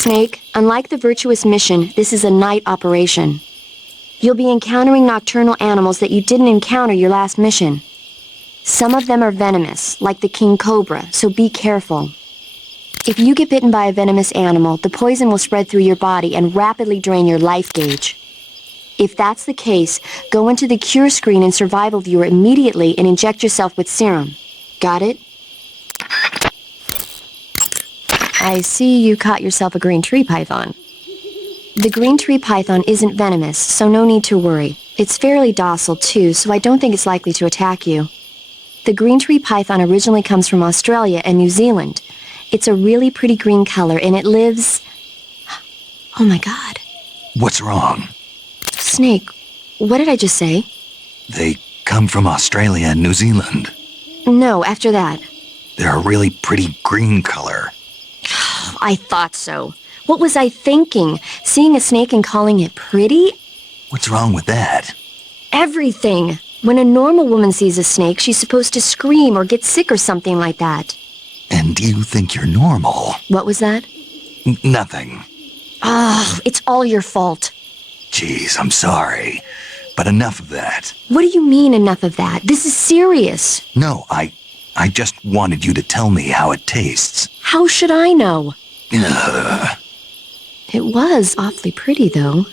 Snake, unlike the Virtuous mission, this is a night operation. You'll be encountering nocturnal animals that you didn't encounter your last mission. Some of them are venomous, like the king cobra, so be careful. If you get bitten by a venomous animal, the poison will spread through your body and rapidly drain your life gauge. If that's the case, go into the cure screen and survival viewer immediately and inject yourself with serum. Got it? I see you caught yourself a green tree python. The green tree python isn't venomous, so no need to worry. It's fairly docile too, so I don't think it's likely to attack you. The green tree python originally comes from Australia and New Zealand. It's a really pretty green color and it lives... Oh my god. What's wrong? Snake, what did I just say? They come from Australia and New Zealand. No, after that. They're a really pretty green color. I thought so. What was I thinking? Seeing a snake and calling it pretty? What's wrong with that? Everything. When a normal woman sees a snake, she's supposed to scream or get sick or something like that. And you think you're normal? What was that? Nothing. Oh, it's all your fault. Jeez, I'm sorry. But enough of that. What do you mean, enough of that? This is serious. No, I just wanted you to tell me how it tastes. How should I know? Ugh. It was awfully pretty, though.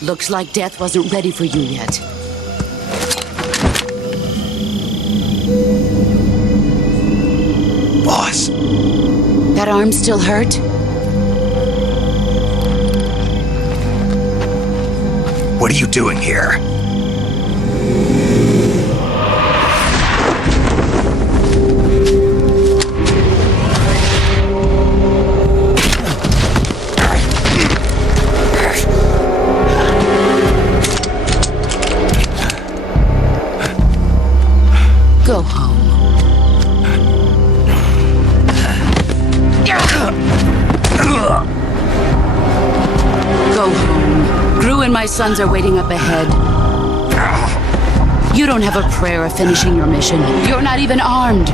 Looks like death wasn't ready for you yet. Boss. That arm still hurt? What are you doing here? Go home. Go home. Gru and my sons are waiting up ahead. You don't have a prayer of finishing your mission. You're not even armed.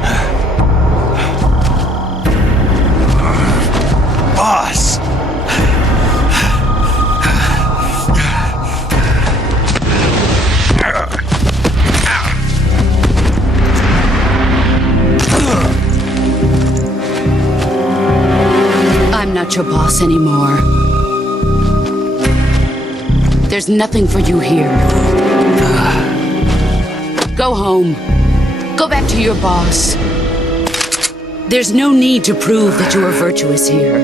Boss! I'm not your boss anymore. There's nothing for you here. Go home. Go back to your boss. There's no need to prove that you are virtuous here.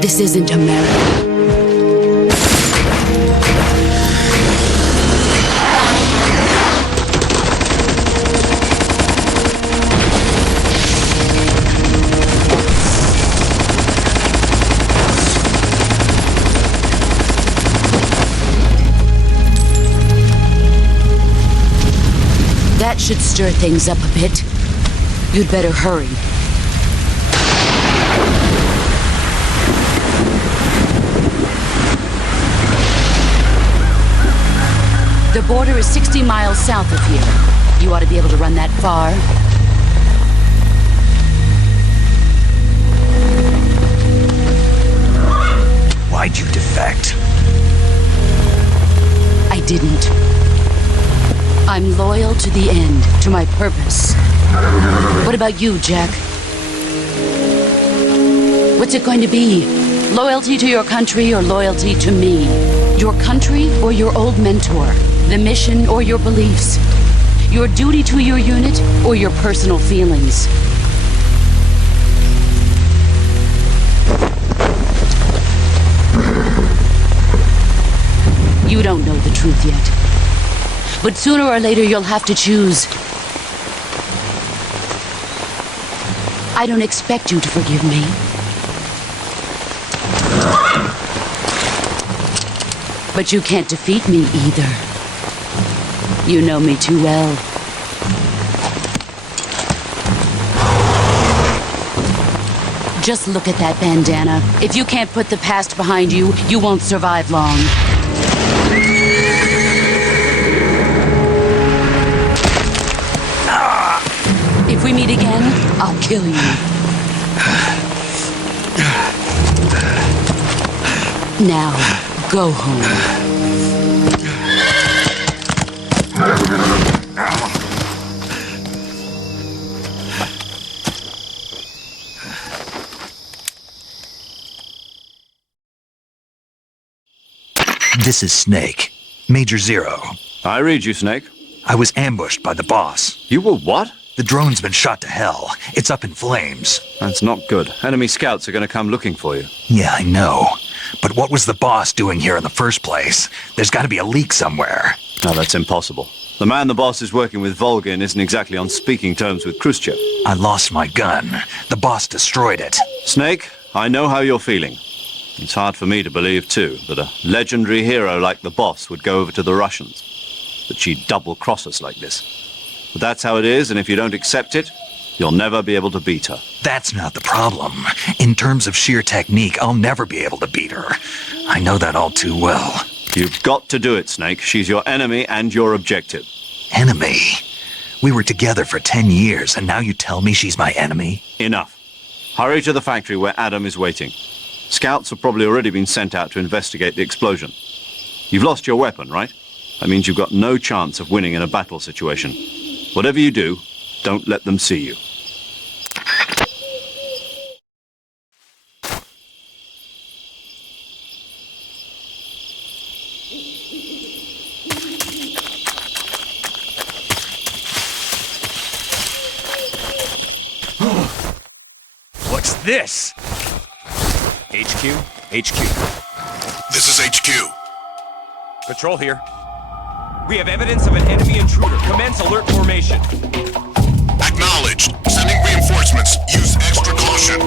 This isn't America. That should stir things up a bit. You'd better hurry. The border is 60 miles south of here. You ought to be able to run that far. Why'd you defect? I didn't. I'm loyal to the end, to my purpose. What about you, Jack? What's it going to be? Loyalty to your country or loyalty to me? Your country or your old mentor? The mission or your beliefs? Your duty to your unit or your personal feelings? You don't know the truth yet. But sooner or later you'll have to choose. I don't expect you to forgive me. But you can't defeat me either. You know me too well. Just look at that bandana. If you can't put the past behind you, you won't survive long. If we meet again, I'll kill you. Now, go home. This is Snake. Major Zero. I read you, Snake. I was ambushed by the boss. You were what? The drone's been shot to hell. It's up in flames. That's not good. Enemy scouts are going to come looking for you. Yeah, I know. But what was the boss doing here in the first place? There's got to be a leak somewhere. No, that's impossible. The man the boss is working with, Volgin, isn't exactly on speaking terms with Khrushchev. I lost my gun. The boss destroyed it. Snake, I know how you're feeling. It's hard for me to believe, too, that a legendary hero like the boss would go over to the Russians. That she'd double-cross us like this. But that's how it is, and if you don't accept it, you'll never be able to beat her. That's not the problem. In terms of sheer technique, I'll never be able to beat her. I know that all too well. You've got to do it, Snake. She's your enemy and your objective. Enemy? We were together for 10 years, and now you tell me she's my enemy? Enough. Hurry to the factory where Adam is waiting. Scouts have probably already been sent out to investigate the explosion. You've lost your weapon, right? That means you've got no chance of winning in a battle situation. Whatever you do, don't let them see you. What's this? HQ? HQ. This is HQ. Patrol here. We have evidence of an enemy intruder. Commence alert formation. Acknowledged. Sending reinforcements. Use extra caution.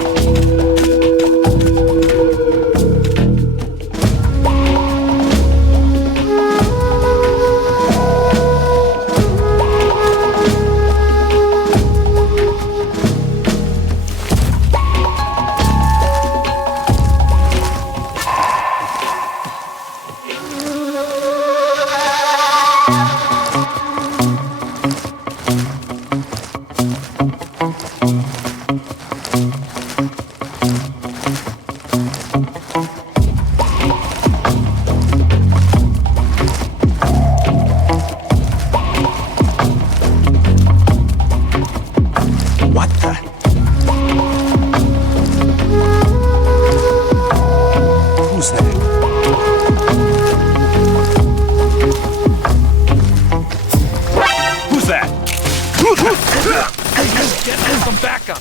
Get us some backup!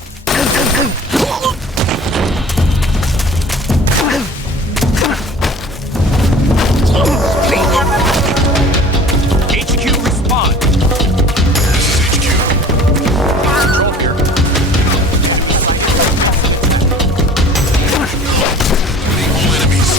HQ, respond! This is HQ. Patrol here. All enemies.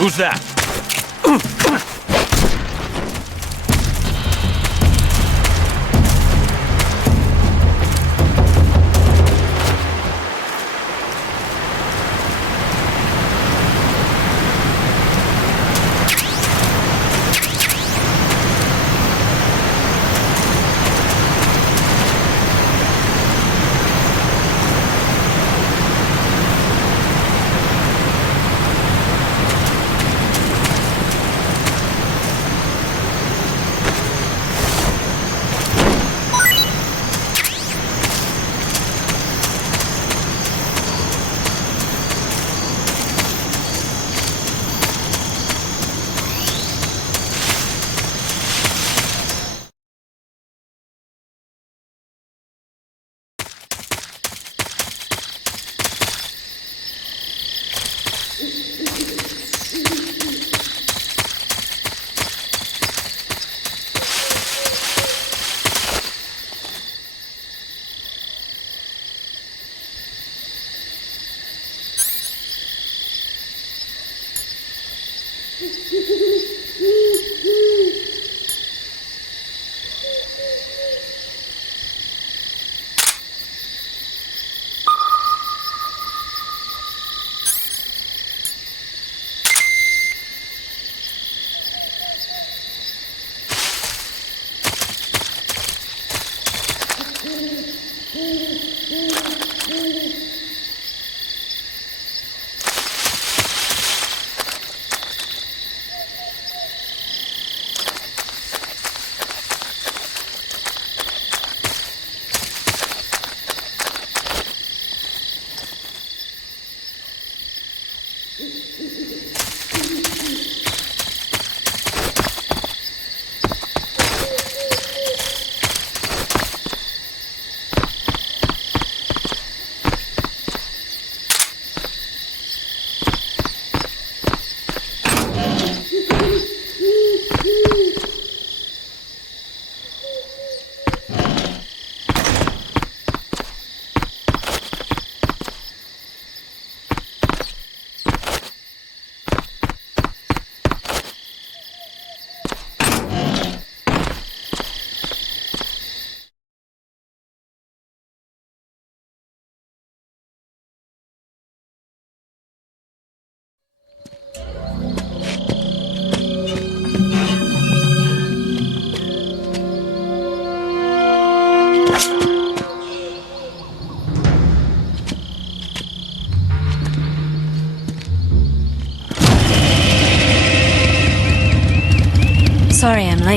Who's that?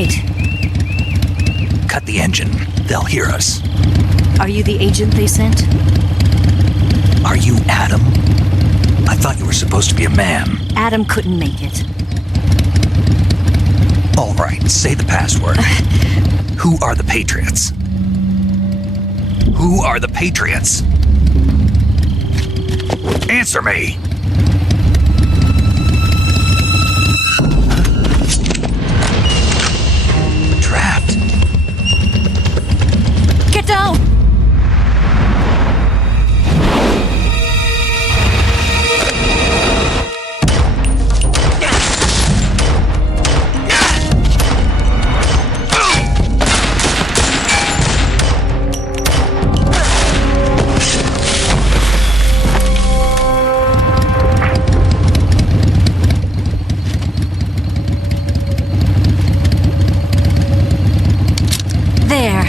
Right. Cut the engine. They'll hear us. Are you the agent they sent? Are you Adam? I thought you were supposed to be a man. Adam couldn't make it. All right, say the password. Who are the Patriots? Who are the Patriots? Answer me! Trapped. Get down! There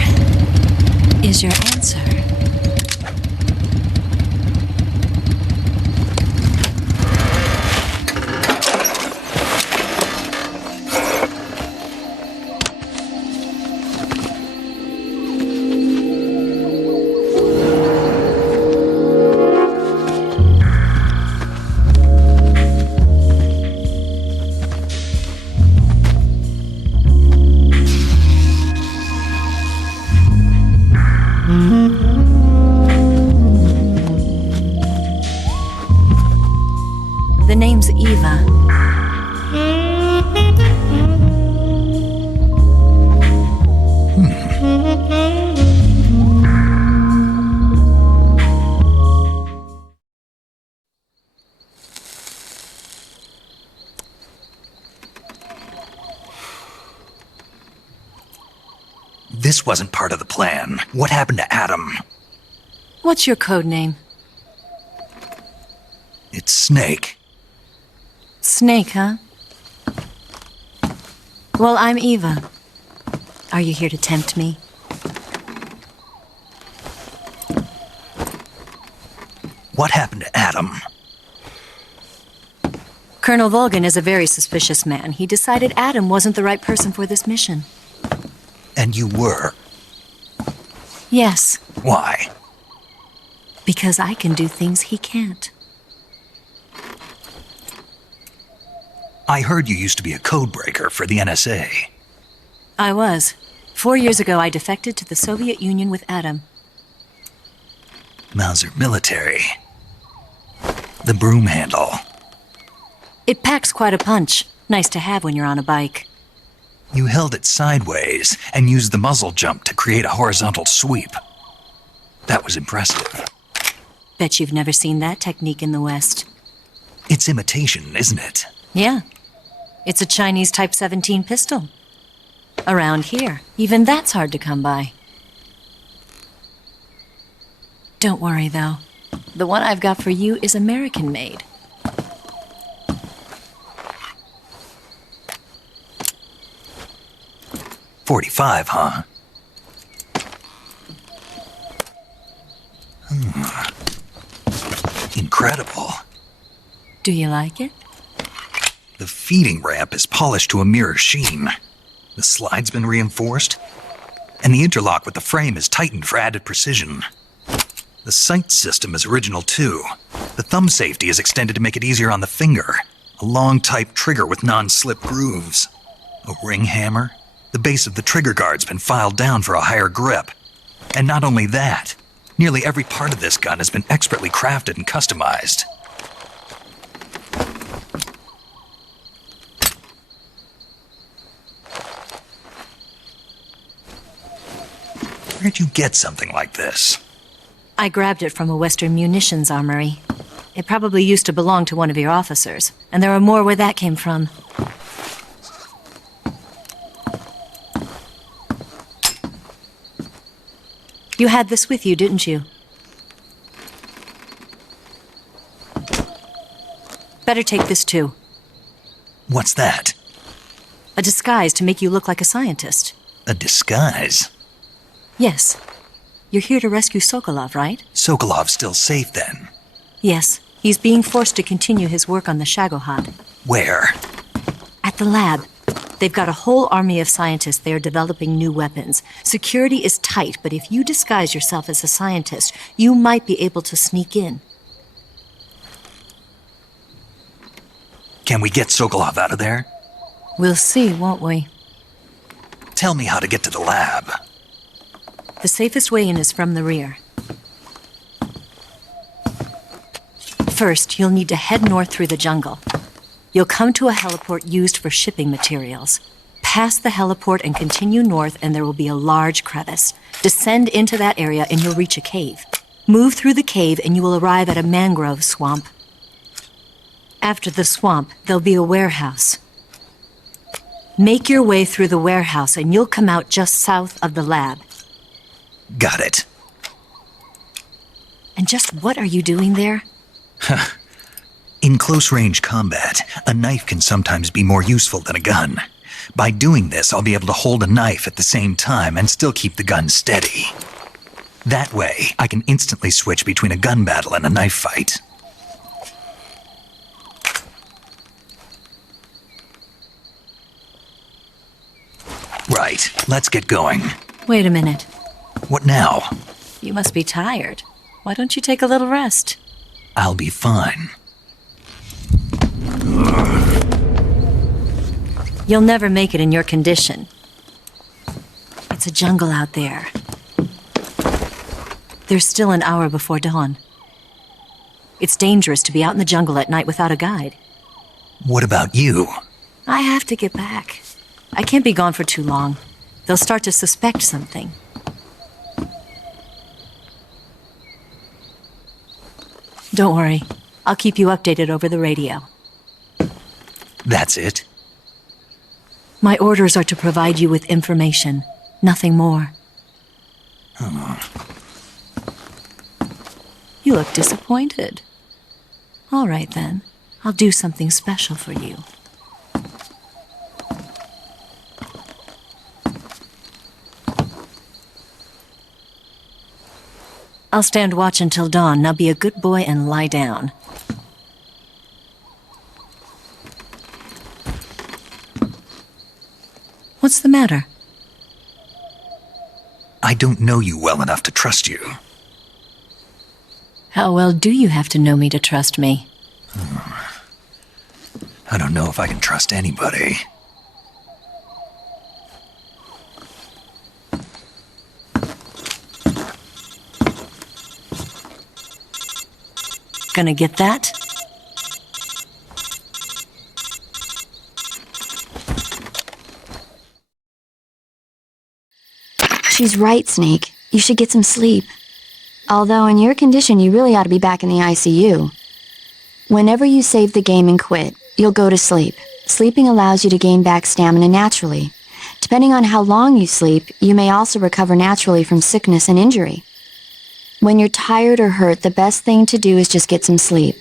is your answer. The name's Eva. This wasn't part of the plan. What happened to Adam? What's your code name? It's Snake. Snake, huh? Well, I'm Eva. Are you here to tempt me? What happened to Adam? Colonel Volgan is a very suspicious man. He decided Adam wasn't the right person for this mission. And you were. Yes, Why? because I can do things he can't. I heard you used to be a codebreaker for the NSA. I was. 4 years ago, I defected to the Soviet Union with Adam. Mauser military. The broom handle. It packs quite a punch. Nice to have when you're on a bike. You held it sideways and used the muzzle jump to create a horizontal sweep. That was impressive. Bet you've never seen that technique in the West. It's imitation, isn't it? Yeah. It's a Chinese Type 17 pistol. Around here, even that's hard to come by. Don't worry, though. The one I've got for you is American-made. .45, huh? Incredible. Do you like it? The feeding ramp is polished to a mirror sheen. The slide's been reinforced, and the interlock with the frame is tightened for added precision. The sight system is original too. The thumb safety is extended to make it easier on the finger. A long type trigger with non-slip grooves. A ring hammer. The base of the trigger guard's been filed down for a higher grip. And not only that, nearly every part of this gun has been expertly crafted and customized. Where'd you get something like this? I grabbed it from a Western munitions armory. It probably used to belong to one of your officers, and there are more where that came from. You had this with you, didn't you? Better take this too. What's that? A disguise to make you look like a scientist. A disguise? Yes. You're here to rescue Sokolov, right? Sokolov's still safe then. Yes. He's being forced to continue his work on the Shagohod. Where? At the lab. They've got a whole army of scientists there developing new weapons. Security is tight, but if you disguise yourself as a scientist, you might be able to sneak in. Can we get Sokolov out of there? We'll see, won't we? Tell me how to get to the lab. The safest way in is from the rear. First, you'll need to head north through the jungle. You'll come to a heliport used for shipping materials. Pass the heliport and continue north, and there will be a large crevice. Descend into that area and you'll reach a cave. Move through the cave and you will arrive at a mangrove swamp. After the swamp, there'll be a warehouse. Make your way through the warehouse and you'll come out just south of the lab. Got it. And just what are you doing there? In close-range combat, a knife can sometimes be more useful than a gun. By doing this, I'll be able to hold a knife at the same time and still keep the gun steady. That way, I can instantly switch between a gun battle and a knife fight. Right, let's get going. Wait a minute. What now? You must be tired. Why don't you take a little rest? I'll be fine. You'll never make it in your condition. It's a jungle out there. There's still an hour before dawn. It's dangerous to be out in the jungle at night without a guide. What about you? I have to get back. I can't be gone for too long. They'll start to suspect something. Don't worry. I'll keep you updated over the radio. That's it? My orders are to provide you with information, nothing more. You look disappointed. All right, then. I'll do something special for you. I'll stand watch until dawn. Now be a good boy and lie down. What's the matter? I don't know you well enough to trust you. How well do you have to know me to trust me? I don't know if I can trust anybody. Gonna get that? She's right, Snake. You should get some sleep. Although in your condition, you really ought to be back in the ICU. Whenever you save the game and quit, you'll go to sleep. Sleeping allows you to gain back stamina naturally. Depending on how long you sleep, you may also recover naturally from sickness and injury. When you're tired or hurt, the best thing to do is just get some sleep.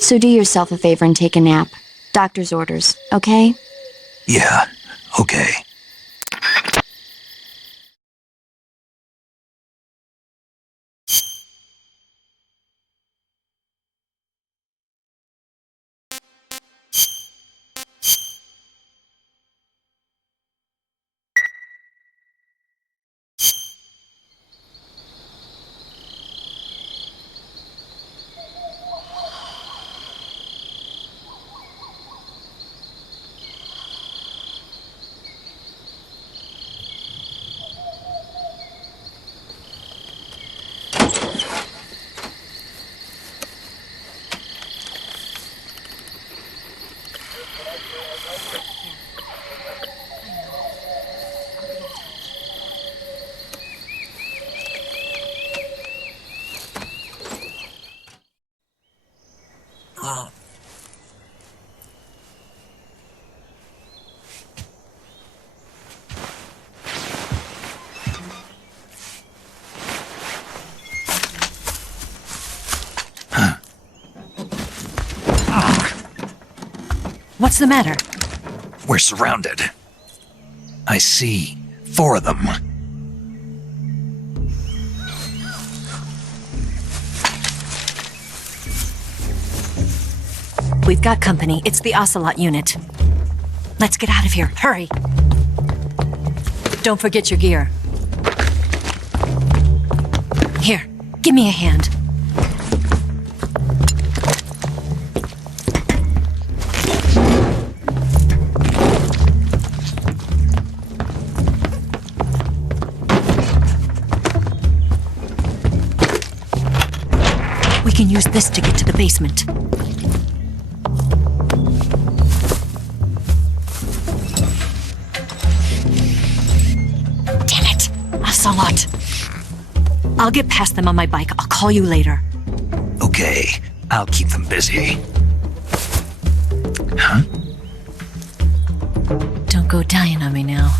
So do yourself a favor and take a nap. Doctor's orders, okay? Yeah, okay. What's the matter? We're surrounded. I see 4 of them. We've got company. It's the Ocelot unit. Let's get out of here. Hurry. Don't forget your gear. Here, give me a hand. We can use this to get to the basement. Damn it! Ocelot! I'll get past them on my bike. I'll call you later. Okay, I'll keep them busy. Huh? Don't go dying on me now.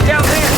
up down there!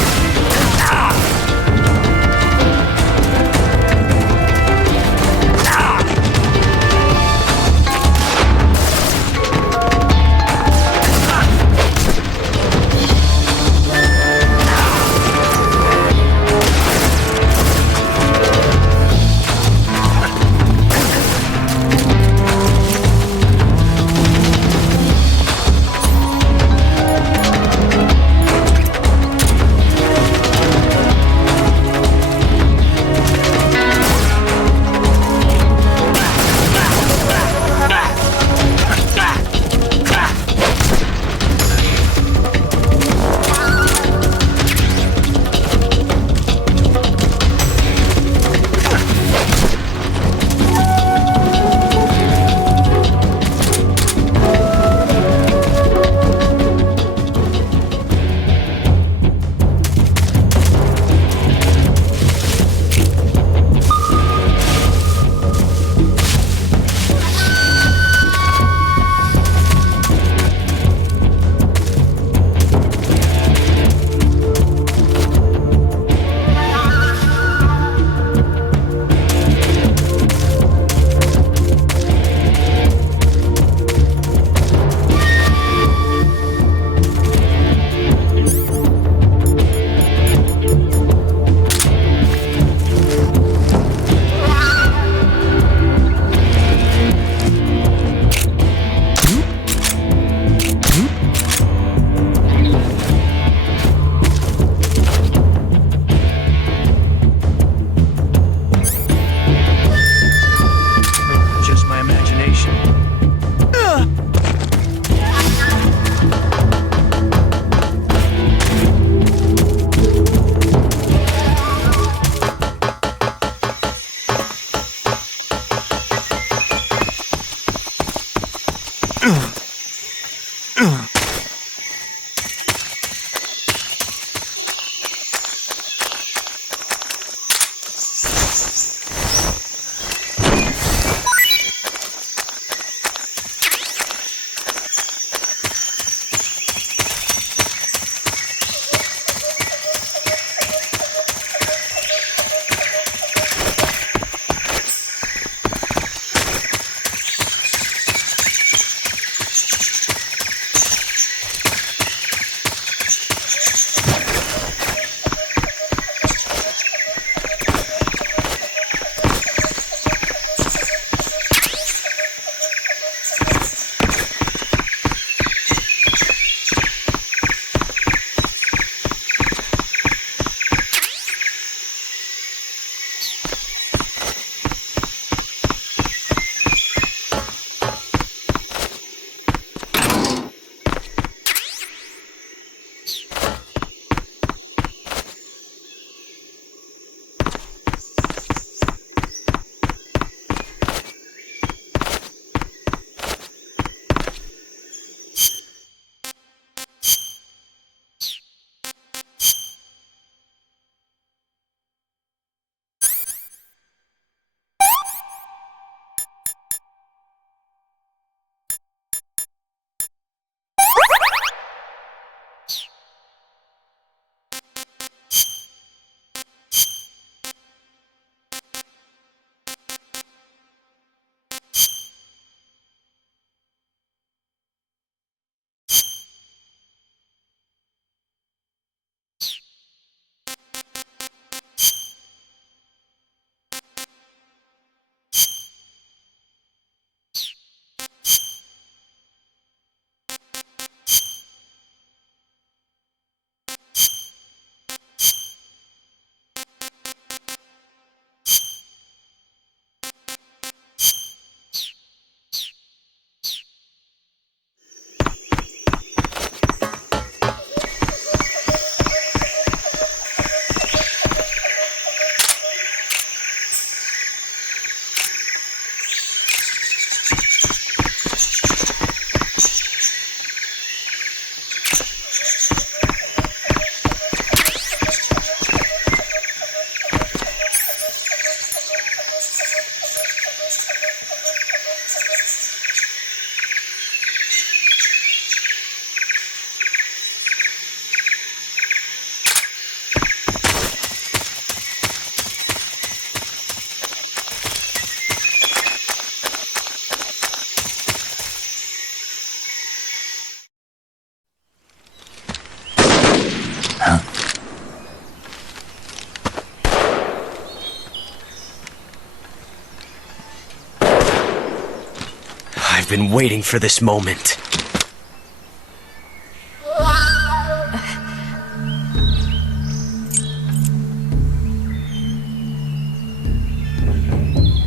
I've been waiting for this moment.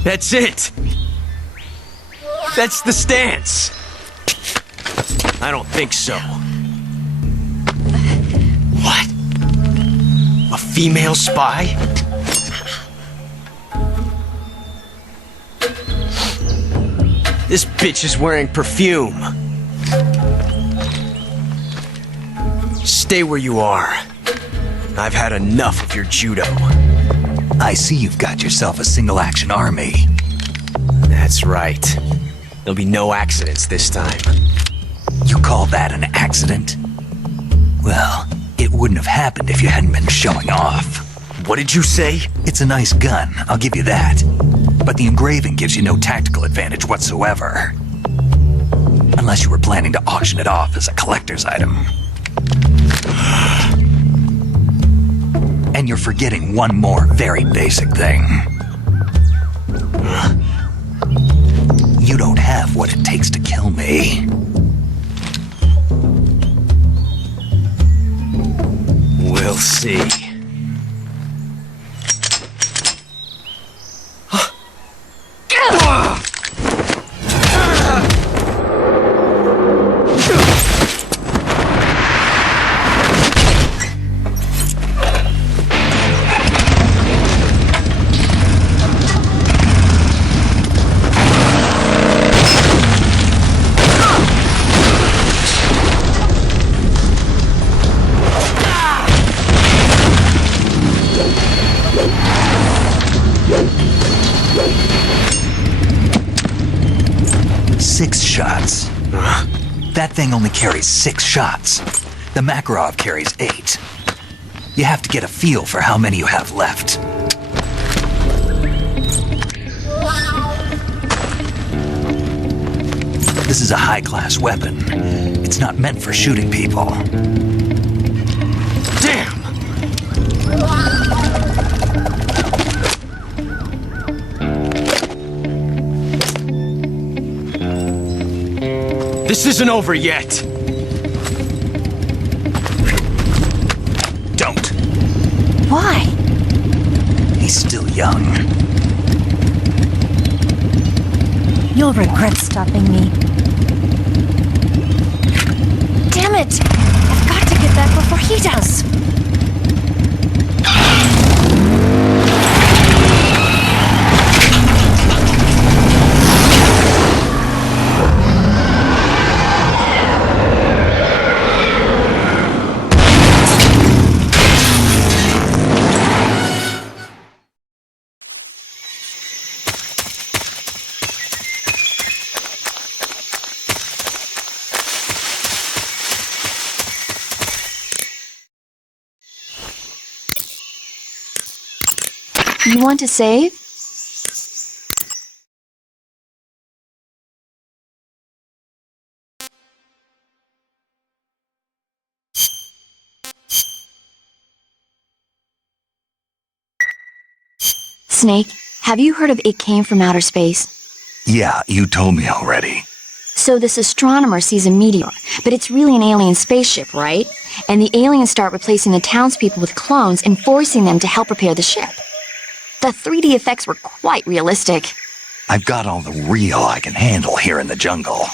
That's it! That's the stance! I don't think so. What? A female spy? This bitch is wearing perfume. Stay where you are. I've had enough of your judo. I see you've got yourself a single-action army. That's right. There'll be no accidents this time. You call that an accident? Well, it wouldn't have happened if you hadn't been showing off. What did you say? It's a nice gun, I'll give you that. But the engraving gives you no tactical advantage whatsoever. Unless you were planning to auction it off as a collector's item. And you're forgetting one more very basic thing. You don't have what it takes to kill me. We'll see. That thing only carries 6 shots. The Makarov carries 8. You have to get a feel for how many you have left. This is a high-class weapon. It's not meant for shooting people. Damn! This isn't over yet. Don't. Why? He's still young. You'll regret stopping me. Damn it! I've got to get back before he does. You want to save? Snake, have you heard of It Came from Outer Space? Yeah, you told me already. So this astronomer sees a meteor, but it's really an alien spaceship, right? And the aliens start replacing the townspeople with clones and forcing them to help repair the ship. The 3D effects were quite realistic. I've got all the real I can handle here in the jungle.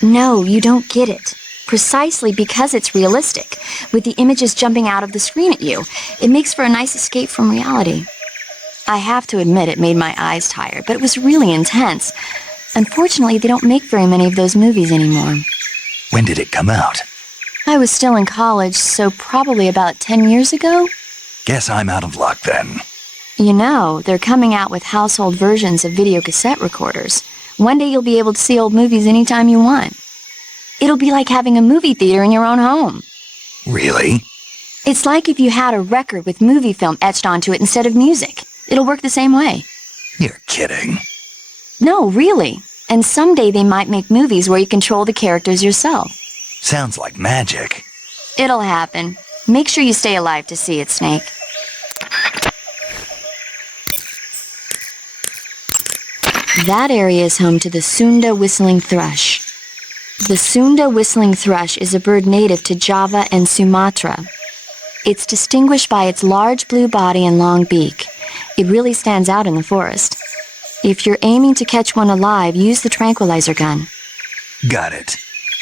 No, you don't get it. Precisely because it's realistic, with the images jumping out of the screen at you, it makes for a nice escape from reality. I have to admit it made my eyes tired, but it was really intense. Unfortunately, they don't make very many of those movies anymore. When did it come out? I was still in college, so probably about 10 years ago? Guess I'm out of luck then. You know, they're coming out with household versions of video cassette recorders. One day you'll be able to see old movies anytime you want. It'll be like having a movie theater in your own home. Really? It's like if you had a record with movie film etched onto it instead of music. It'll work the same way. You're kidding. No, really. And someday they might make movies where you control the characters yourself. Sounds like magic. It'll happen. Make sure you stay alive to see it, Snake. That area is home to the Sunda whistling thrush. The Sunda whistling thrush is a bird native to Java and Sumatra. It's distinguished by its large blue body and long beak. It really stands out in the forest. If you're aiming to catch one alive, use the tranquilizer gun. Got it.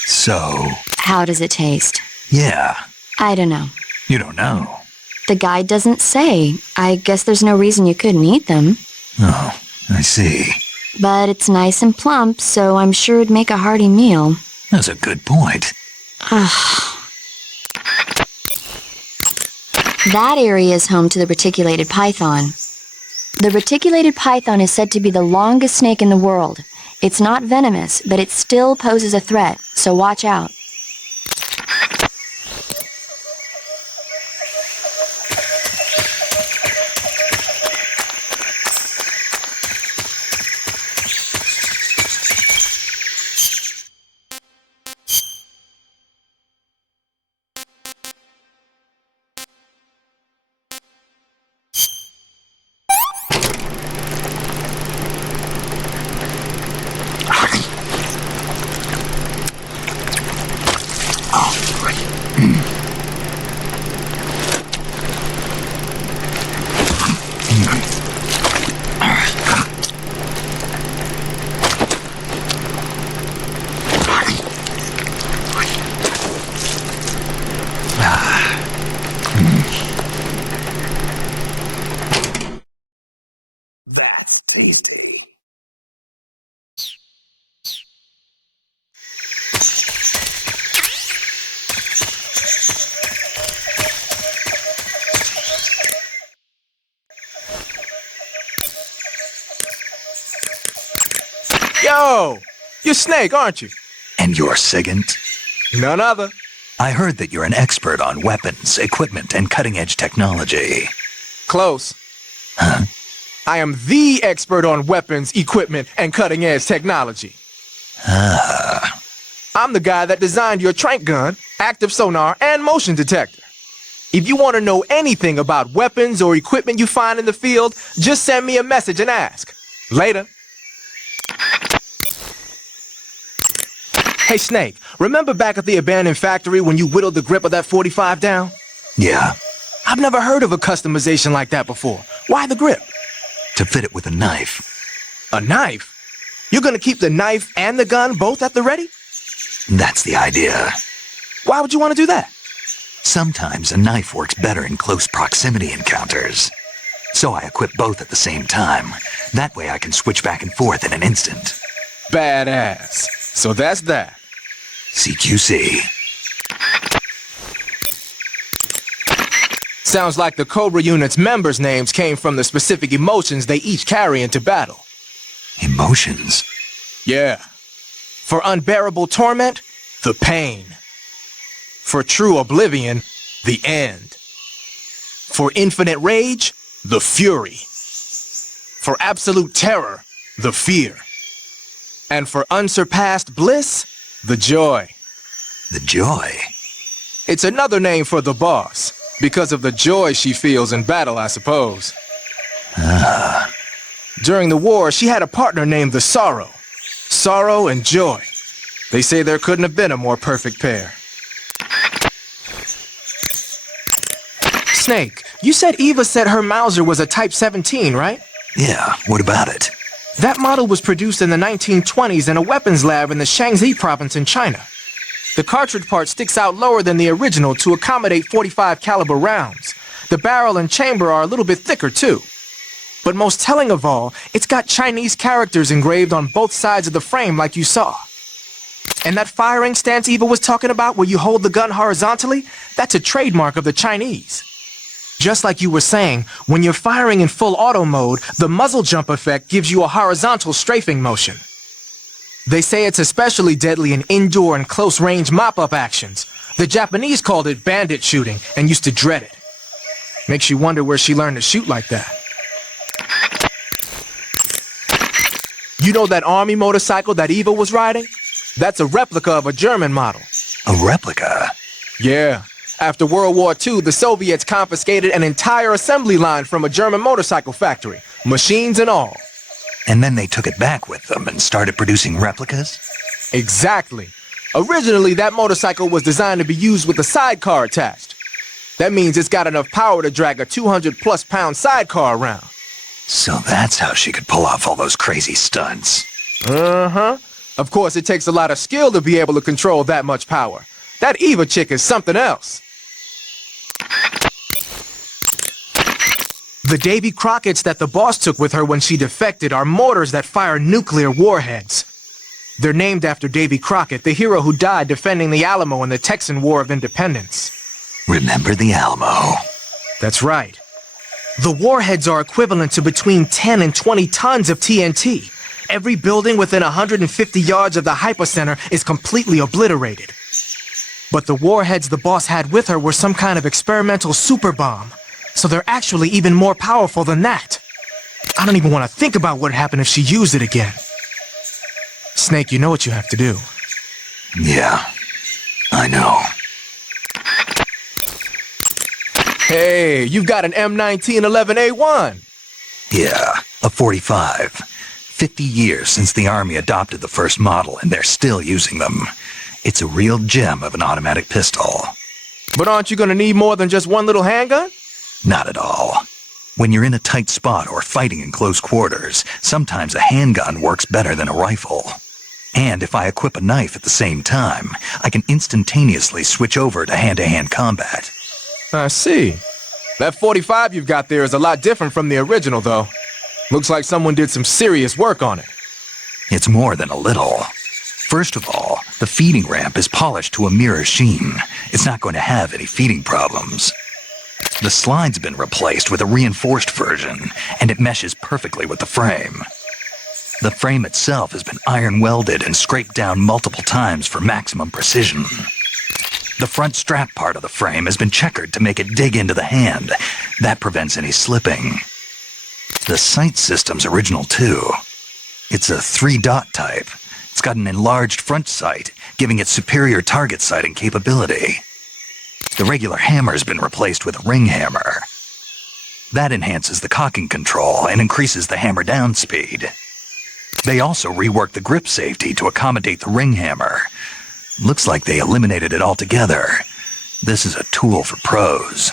So, How does it taste? yeah, I don't know. you don't know. The guide doesn't say. I guess there's no reason you couldn't eat them. Oh, I see. But it's nice and plump, so I'm sure it'd make a hearty meal. That's a good point. That area is home to the reticulated python. The reticulated python is said to be the longest snake in the world. It's not venomous, but it still poses a threat, so watch out. That's tasty. Yo! You're Snake, aren't you? And you're Sigint? None other. I heard that you're an expert on weapons, equipment, and cutting-edge technology. Close. Huh? I am the expert on weapons, equipment, and cutting-edge technology. Ah. I'm the guy that designed your trank gun, active sonar, and motion detector. If you want to know anything about weapons or equipment you find in the field, just send me a message and ask. Later. Hey, Snake, remember back at the abandoned factory when you whittled the grip of that 45 down? Yeah, I've never heard of a customization like that before. Why the grip? to fit it with a knife. A knife? You're gonna keep the knife and the gun both at the ready? That's the idea. Why would you want to do that? Sometimes a knife works better in close proximity encounters. So I equip both at the same time. That way I can switch back and forth in an instant. Badass. So that's that. CQC. Sounds like the Cobra unit's members' names came from the specific emotions they each carry into battle. Emotions? Yeah. For unbearable torment, the pain. For true oblivion, the end. For infinite rage, the fury. For absolute terror, the fear. And for unsurpassed bliss, the joy. The joy? It's another name for the boss, because of the joy she feels in battle, I suppose. Ah. During the war, she had a partner named the Sorrow. Sorrow and joy. They say there couldn't have been a more perfect pair. Snake, you said Eva said her Mauser was a Type 17, right? Yeah, what about it? That model was produced in the 1920s in a weapons lab in the Shaanxi province in China. The cartridge part sticks out lower than the original to accommodate 45 caliber rounds. The barrel and chamber are a little bit thicker too. But most telling of all, it's got Chinese characters engraved on both sides of the frame like you saw. And that firing stance Eva was talking about where you hold the gun horizontally, that's a trademark of the Chinese. Just like you were saying, when you're firing in full auto mode, the muzzle jump effect gives you a horizontal strafing motion. They say it's especially deadly in indoor and close-range mop-up actions. The Japanese called it bandit shooting and used to dread it. Makes you wonder where she learned to shoot like that. You know that army motorcycle that Eva was riding? That's a replica of a German model. A replica? Yeah. After World War II, the Soviets confiscated an entire assembly line from a German motorcycle factory, machines and all. And then they took it back with them and started producing replicas? Exactly. Originally, that motorcycle was designed to be used with a sidecar attached. That means it's got enough power to drag a 200-plus pound sidecar around. So that's how she could pull off all those crazy stunts. Uh-huh. Of course, it takes a lot of skill to be able to control that much power. That Eva chick is something else. The Davy Crockett's that the boss took with her when she defected are mortars that fire nuclear warheads. They're named after Davy Crockett, the hero who died defending the Alamo in the Texan War of Independence. Remember the Alamo? That's right. The warheads are equivalent to between 10 and 20 tons of TNT. Every building within 150 yards of the hypocenter is completely obliterated. But the warheads the boss had with her were some kind of experimental super bomb. So they're actually even more powerful than that. I don't even want to think about what happened if she used it again. Snake, you know what you have to do. Yeah, I know. Hey, you've got an M1911A1. Yeah, a 45. 50 years since the Army adopted the first model, and they're still using them. It's a real gem of an automatic pistol. But aren't you gonna need more than just one little handgun? Not at all. When you're in a tight spot or fighting in close quarters, sometimes a handgun works better than a rifle. And if I equip a knife at the same time, I can instantaneously switch over to hand-to-hand combat. I see. That 45 you've got there is a lot different from the original, though. Looks like someone did some serious work on it. It's more than a little. First of all, the feeding ramp is polished to a mirror sheen. It's not going to have any feeding problems. The slide's been replaced with a reinforced version, and it meshes perfectly with the frame. The frame itself has been iron welded and scraped down multiple times for maximum precision. The front strap part of the frame has been checkered to make it dig into the hand. That prevents any slipping. The sight system's original too. It's a 3-dot type. It's got an enlarged front sight, giving it superior target sighting capability. The regular hammer's been replaced with a ring hammer. That enhances the cocking control and increases the hammer down speed. They also reworked the grip safety to accommodate the ring hammer. Looks like they eliminated it altogether. This is a tool for pros.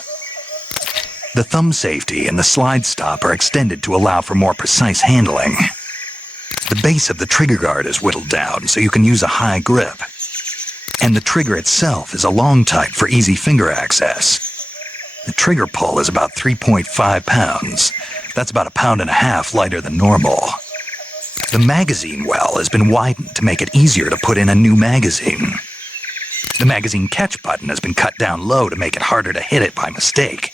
The thumb safety and the slide stop are extended to allow for more precise handling. The base of the trigger guard is whittled down so you can use a high grip. And the trigger itself is a long type for easy finger access. The trigger pull is about 3.5 pounds. That's about 1.5 pounds lighter than normal. The magazine well has been widened to make it easier to put in a new magazine. The magazine catch button has been cut down low to make it harder to hit it by mistake.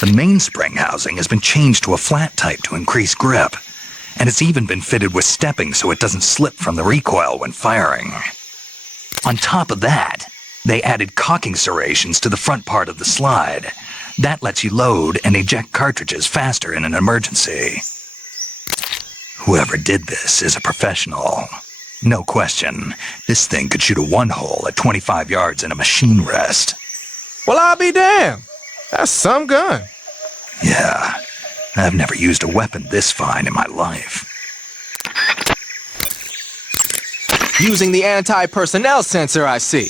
The mainspring housing has been changed to a flat type to increase grip, and it's even been fitted with stepping so it doesn't slip from the recoil when firing. On top of that, they added cocking serrations to the front part of the slide. That lets you load and eject cartridges faster in an emergency. Whoever did this is a professional. No question, this thing could shoot a one-hole at 25 yards in a machine rest. Well, I'll be damned. That's some gun. Yeah, I've never used a weapon this fine in my life. Using the anti-personnel sensor, I see.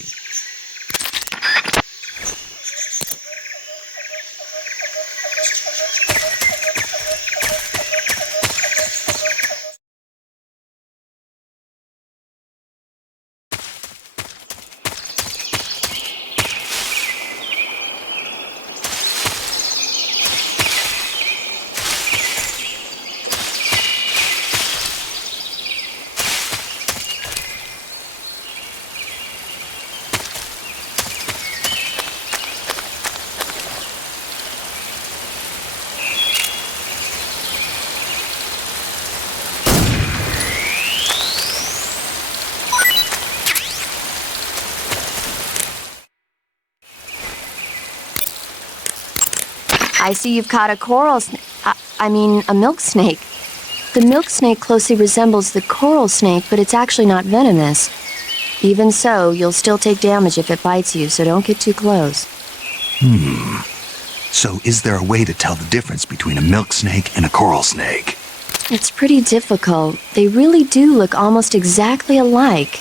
I see you've caught a a milk snake. The milk snake closely resembles the coral snake, but it's actually not venomous. Even so, you'll still take damage if it bites you, so don't get too close. So is there a way to tell the difference between a milk snake and a coral snake? It's pretty difficult. They really do look almost exactly alike.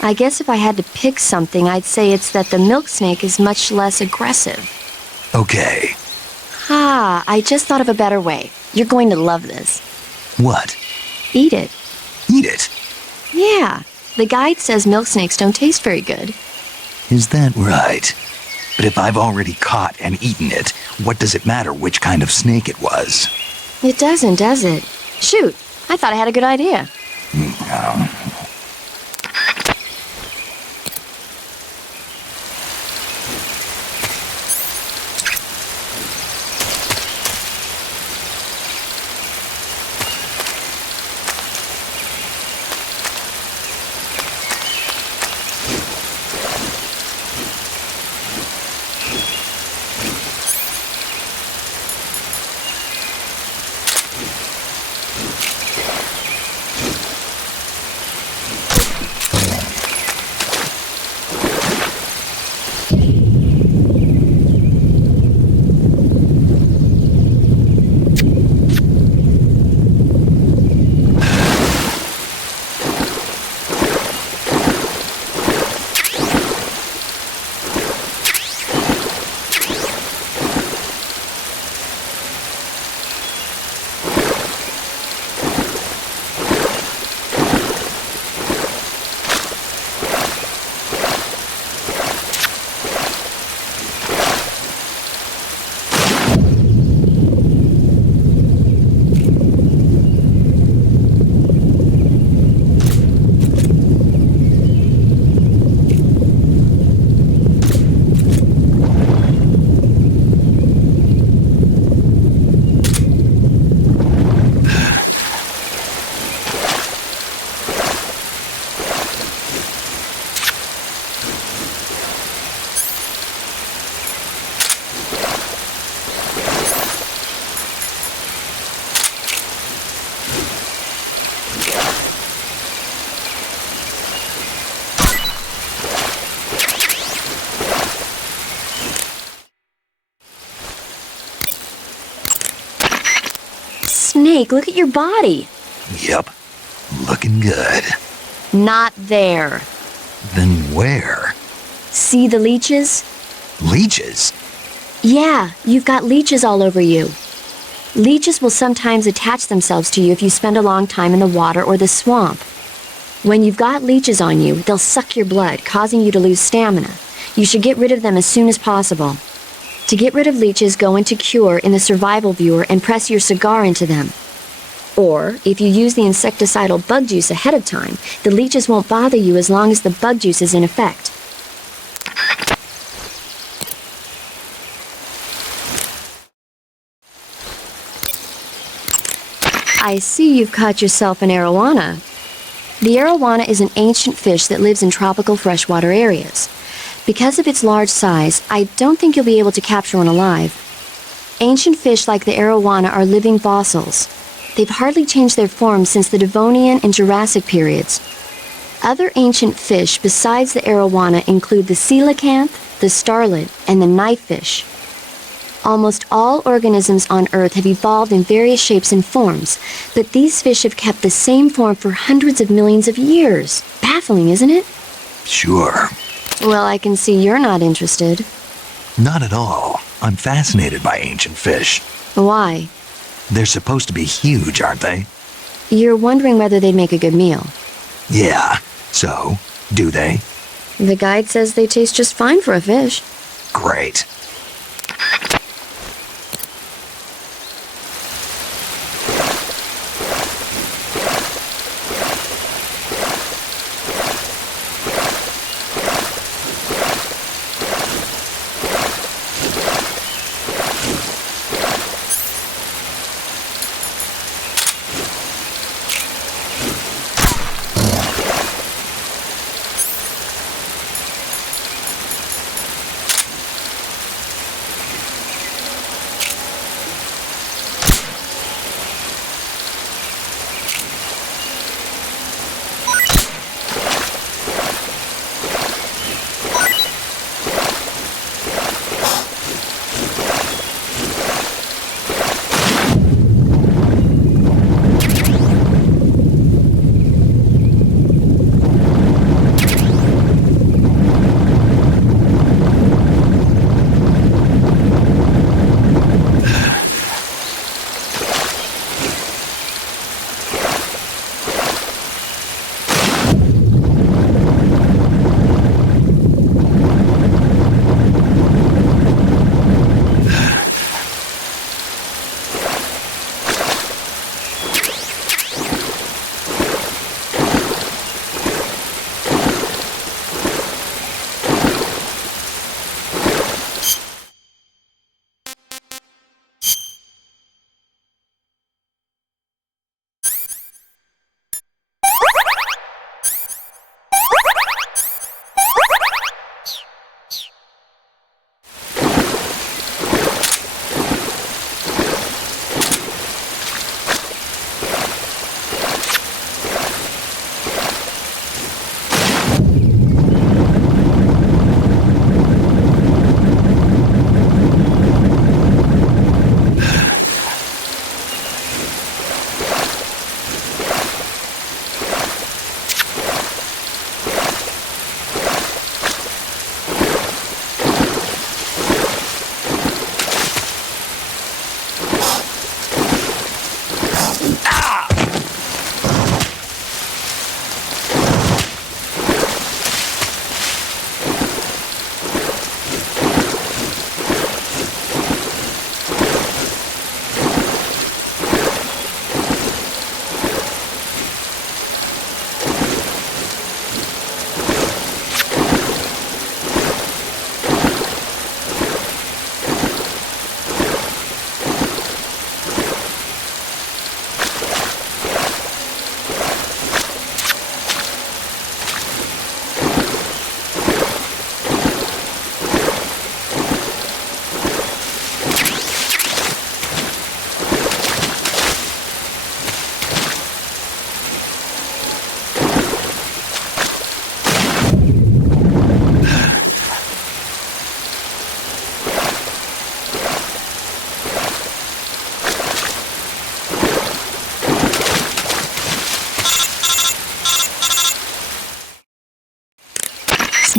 I guess if I had to pick something, I'd say it's that the milk snake is much less aggressive. Okay. I just thought of a better way. You're going to love this. What? Eat it. Eat it? Yeah. The guide says milk snakes don't taste very good. Is that right? But if I've already caught and eaten it, what does it matter which kind of snake it was? It doesn't, does it? Shoot, I thought I had a good idea. Snake, look at your body. Yep. Looking good. Not there. Then where? See the leeches? Leeches? Yeah, you've got leeches all over you. Leeches will sometimes attach themselves to you if you spend a long time in the water or the swamp. When you've got leeches on you, they'll suck your blood, causing you to lose stamina. You should get rid of them as soon as possible. To get rid of leeches, go into Cure in the survival viewer and press your cigar into them. Or, if you use the insecticidal bug juice ahead of time, the leeches won't bother you as long as the bug juice is in effect. I see you've caught yourself an arowana. The arowana is an ancient fish that lives in tropical freshwater areas. Because of its large size, I don't think you'll be able to capture one alive. Ancient fish like the arowana are living fossils. They've hardly changed their form since the Devonian and Jurassic periods. Other ancient fish besides the arowana include the coelacanth, the starlet, and the knifefish. Almost all organisms on Earth have evolved in various shapes and forms, but these fish have kept the same form for hundreds of millions of years. Baffling, isn't it? Sure. Well, I can see you're not interested. Not at all. I'm fascinated by ancient fish. Why? They're supposed to be huge, aren't they? You're wondering whether they'd make a good meal. Yeah. So, do they? The guide says they taste just fine for a fish. Great.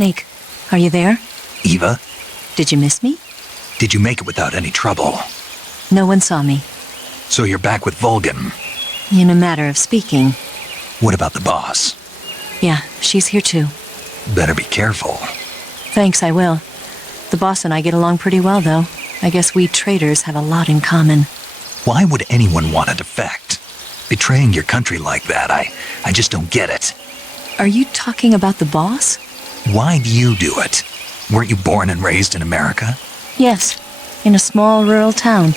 Snake, are you there? Eva, Did you miss me? did you make it without any trouble? No one saw me. So you're back with Vulcan. In a matter of speaking. What about the boss? Yeah, she's here too. Better be careful. Thanks, I will. The boss and I get along pretty well, though. I guess we traders have a lot in common. Why would anyone want to defect? Betraying your country like that, I just don't get it. Are you talking about the boss? Why do you do it? Weren't you born and raised in America? Yes, in a small rural town.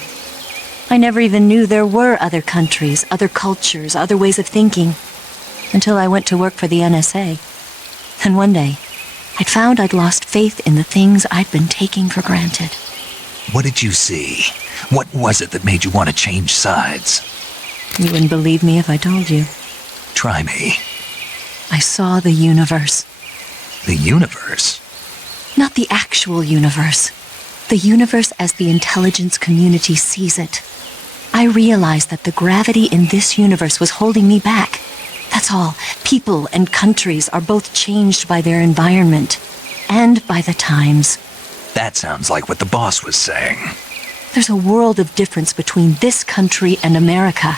I never even knew there were other countries, other cultures, other ways of thinking, until I went to work for the NSA. And one day, I'd found I'd lost faith in the things I'd been taking for granted. What did you see? What was it that made you want to change sides? You wouldn't believe me if I told you. Try me. I saw the universe. The universe? Not the actual universe. The universe as the intelligence community sees it. I realized that the gravity in this universe was holding me back. That's all. People and countries are both changed by their environment and by the times. That sounds like what the boss was saying. There's a world of difference between this country and America.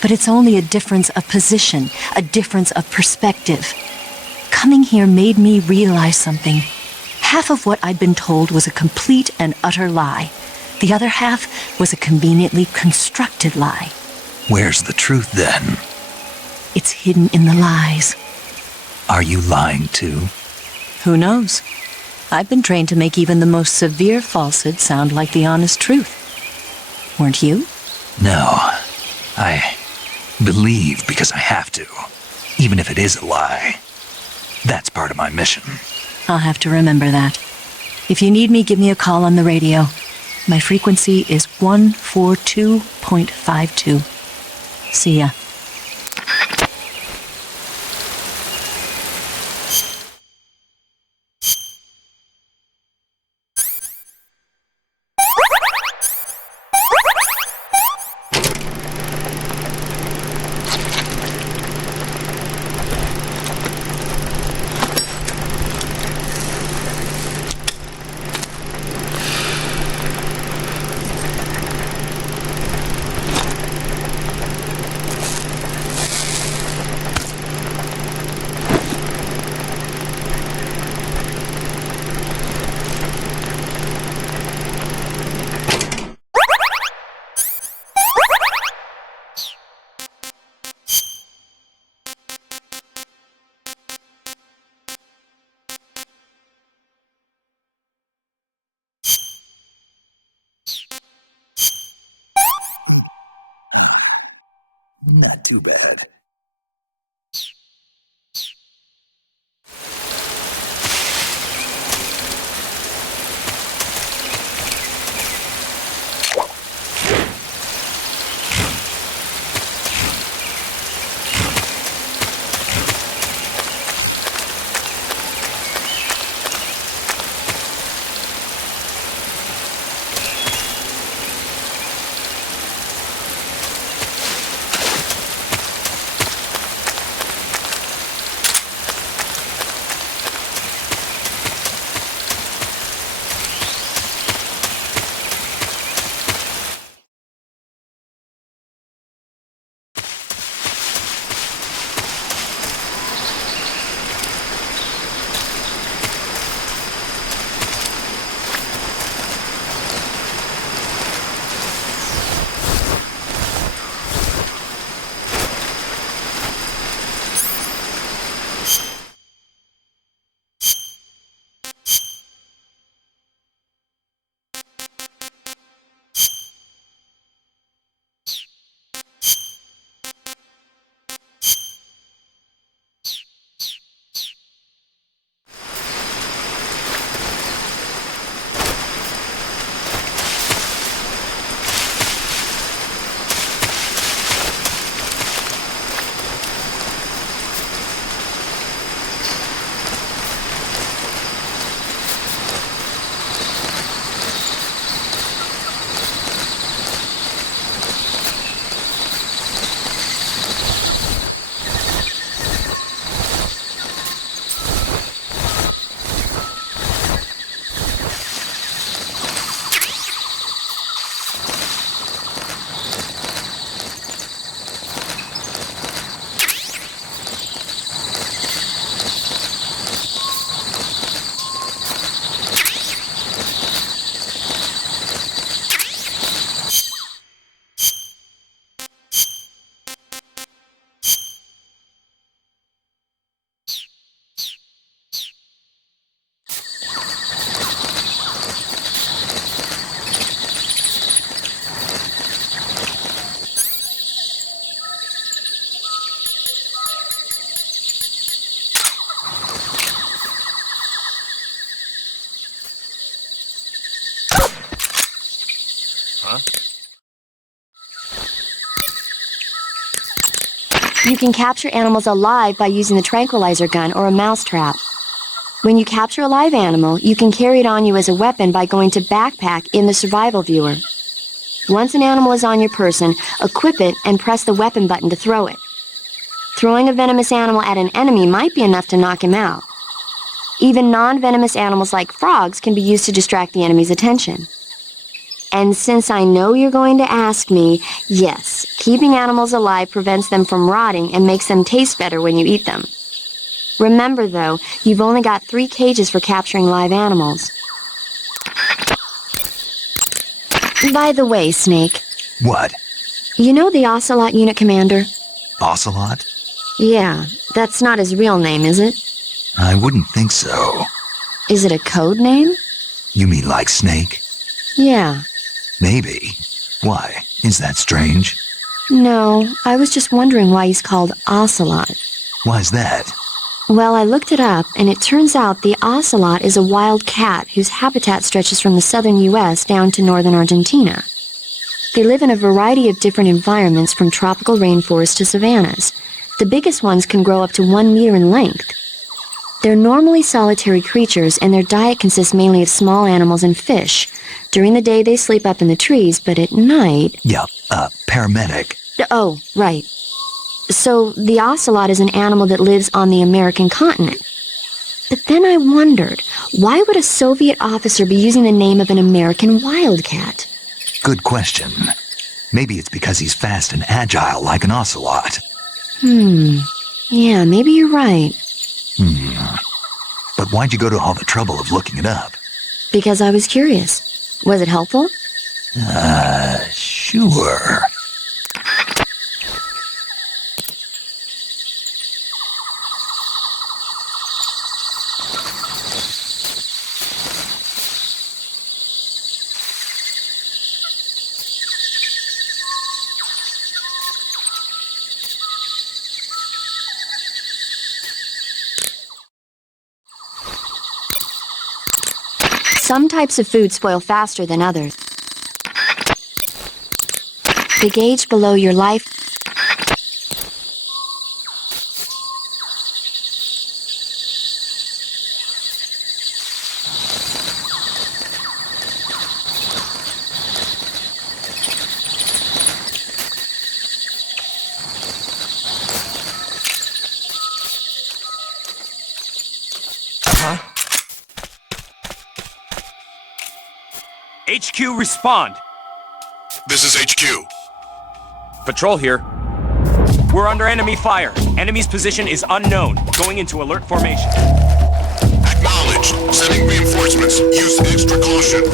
But it's only a difference of position, a difference of perspective. Coming here made me realize something. Half of what I'd been told was a complete and utter lie. The other half was a conveniently constructed lie. Where's the truth then? It's hidden in the lies. Are you lying too? Who knows? I've been trained to make even the most severe falsehood sound like the honest truth. Weren't you? No. I believe because I have to, even if it is a lie. That's part of my mission. I'll have to remember that. If you need me, give me a call on the radio. My frequency is 142.52. See ya. Not too bad. You can capture animals alive by using the tranquilizer gun or a mousetrap. When you capture a live animal, you can carry it on you as a weapon by going to Backpack in the survival viewer. Once an animal is on your person, equip it and press the weapon button to throw it. Throwing a venomous animal at an enemy might be enough to knock him out. Even non-venomous animals like frogs can be used to distract the enemy's attention. And since I know you're going to ask me, yes, keeping animals alive prevents them from rotting and makes them taste better when you eat them. Remember, though, you've only got 3 cages for capturing live animals. By the way, Snake, What? you know the Ocelot unit commander? Ocelot? Yeah, that's not his real name, is it? I wouldn't think so. Is it a code name? You mean like Snake? Yeah. Maybe. Why? Is that strange? No, I was just wondering why he's called Ocelot. Why's that? Well, I looked it up, and it turns out the ocelot is a wild cat whose habitat stretches from the southern U.S. down to northern Argentina. They live in a variety of different environments from tropical rainforests to savannas. The biggest ones can grow up to 1 meter in length. They're normally solitary creatures, and their diet consists mainly of small animals and fish. During the day, they sleep up in the trees, but at night... Yeah, paramedic. Oh, right. So, the ocelot is an animal that lives on the American continent. But then I wondered, why would a Soviet officer be using the name of an American wildcat? Good question. Maybe it's because he's fast and agile like an ocelot. Yeah, maybe you're right. But why'd you go to all the trouble of looking it up? Because I was curious. Was it helpful? Sure. Some types of food spoil faster than others. The gauge below your life... HQ, respond! This is HQ. Patrol here. We're under enemy fire. Enemy's position is unknown. Going into alert formation. Acknowledged. Sending reinforcements. Use extra caution.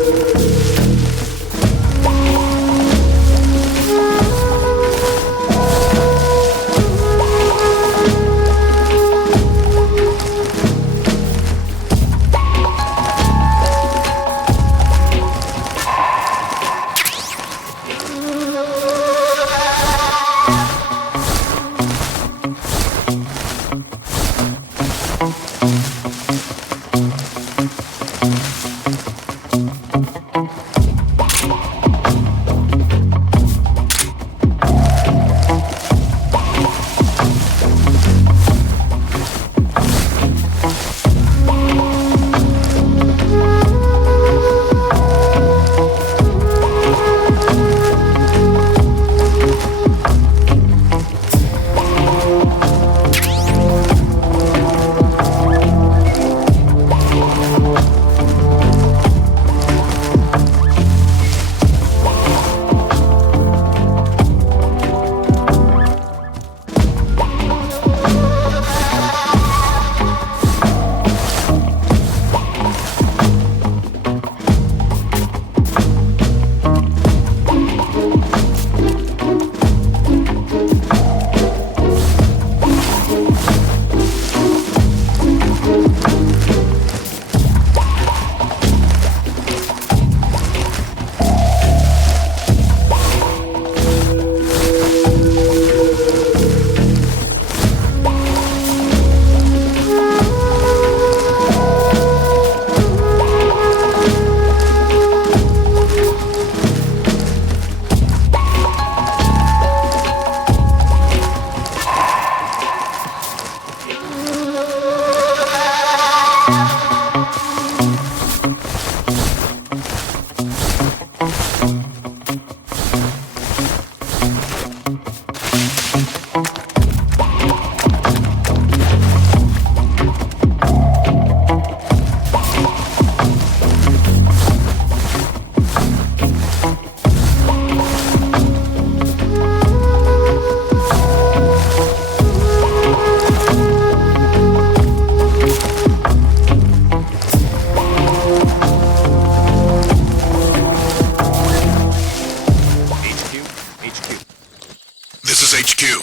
HQ.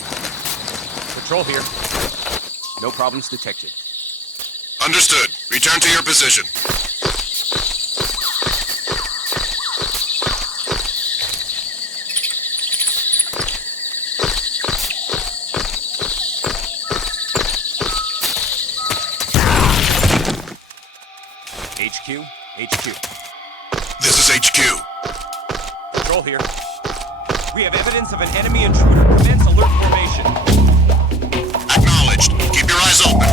Patrol here. No problems detected. Understood. Return to your position. HQ, HQ. This is HQ. Patrol here. We have evidence of an enemy intruder. Commence alert formation. Acknowledged. Keep your eyes open.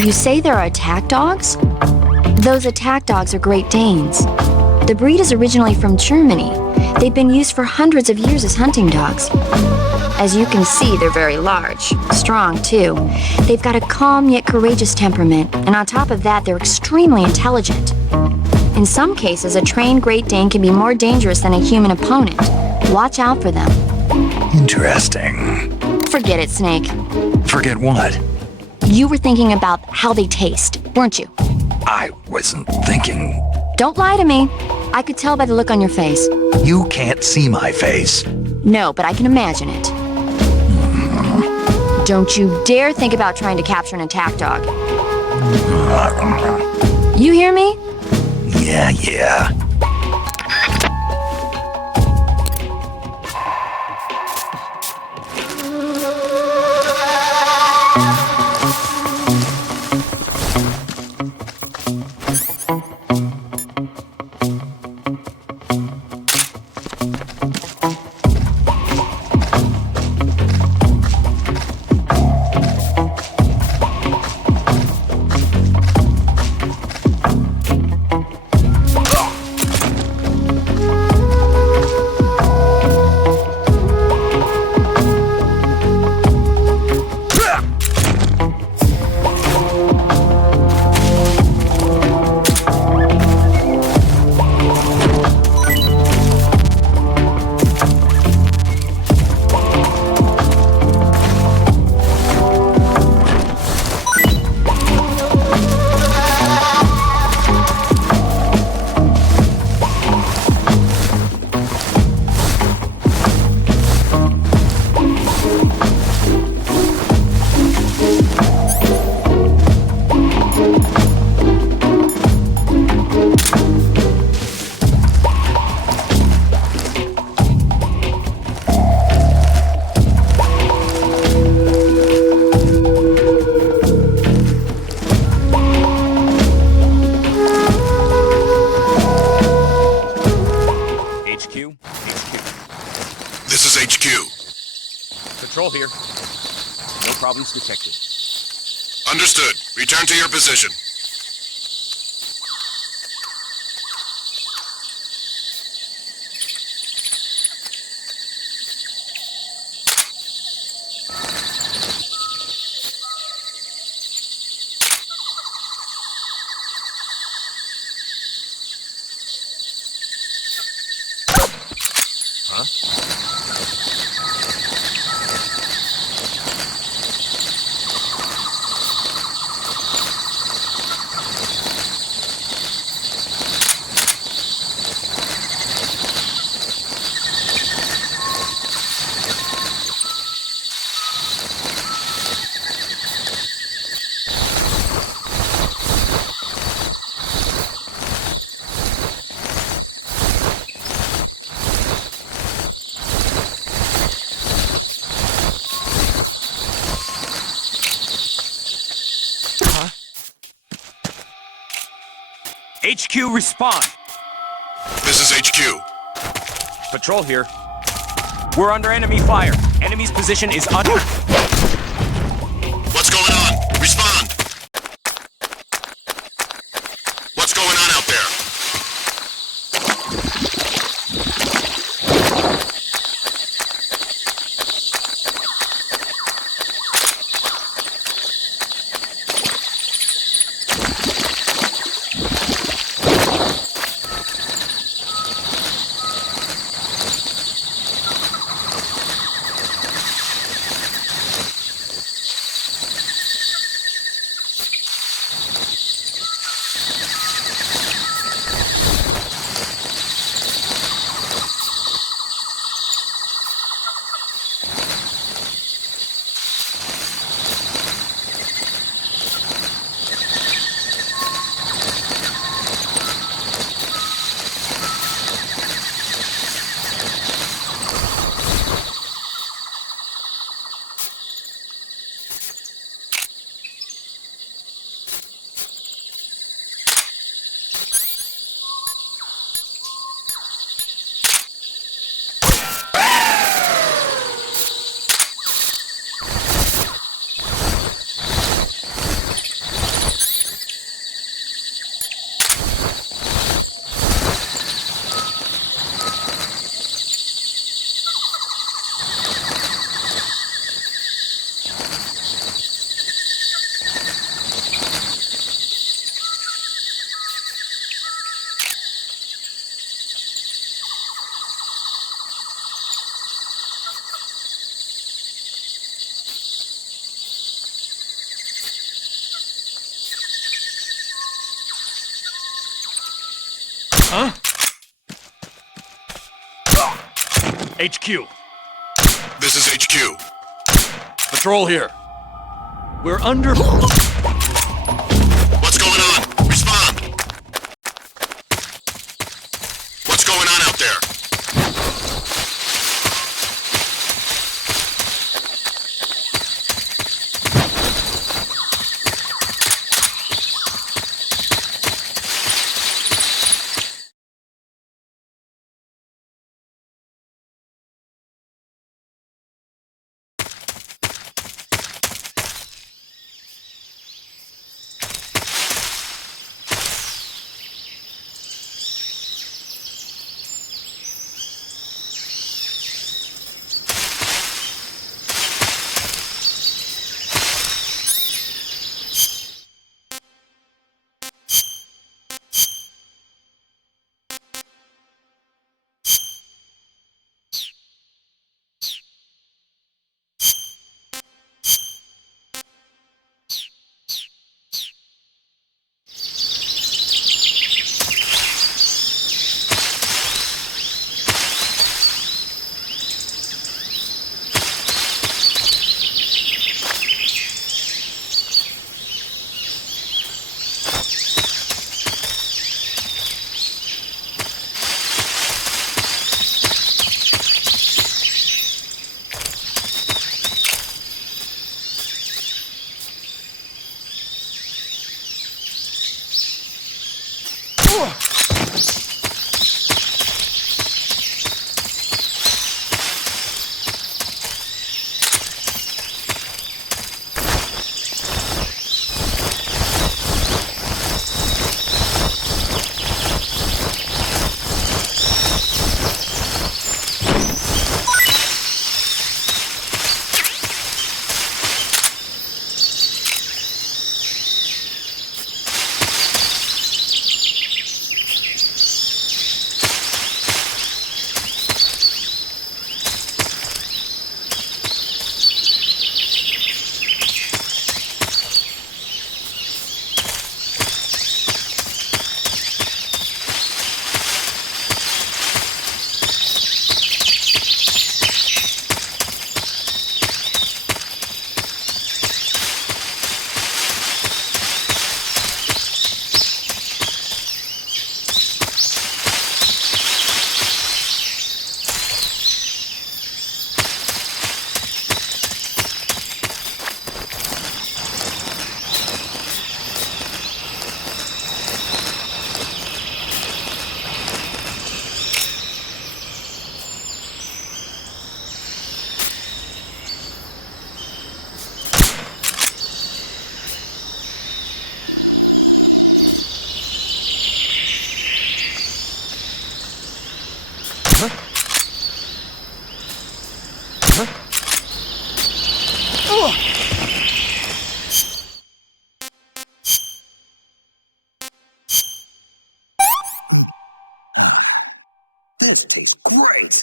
You say there are attack dogs? Those attack dogs are Great Danes. The breed is originally from Germany. They've been used for hundreds of years as hunting dogs. As you can see, they're very large, strong too. They've got a calm yet courageous temperament, and on top of that, they're extremely intelligent. In some cases, a trained Great Dane can be more dangerous than a human opponent. Watch out for them. Interesting. Forget it, Snake. Forget what? You were thinking about how they taste, weren't you? I wasn't thinking. Don't lie to me. I could tell by the look on your face. You can't see my face. No, but I can imagine it. Don't you dare think about trying to capture an attack dog. You hear me? Yeah. This is HQ. Patrol here. No problems detected. Understood. Return to your position. HQ, respond. This is HQ. Patrol here. We're under enemy fire. Enemy's position is un... What's going on? Respond. What's going on out there? Huh? HQ. This is HQ. Patrol here. We're under... What's going on? Respond. What's going on out there? This tastes great!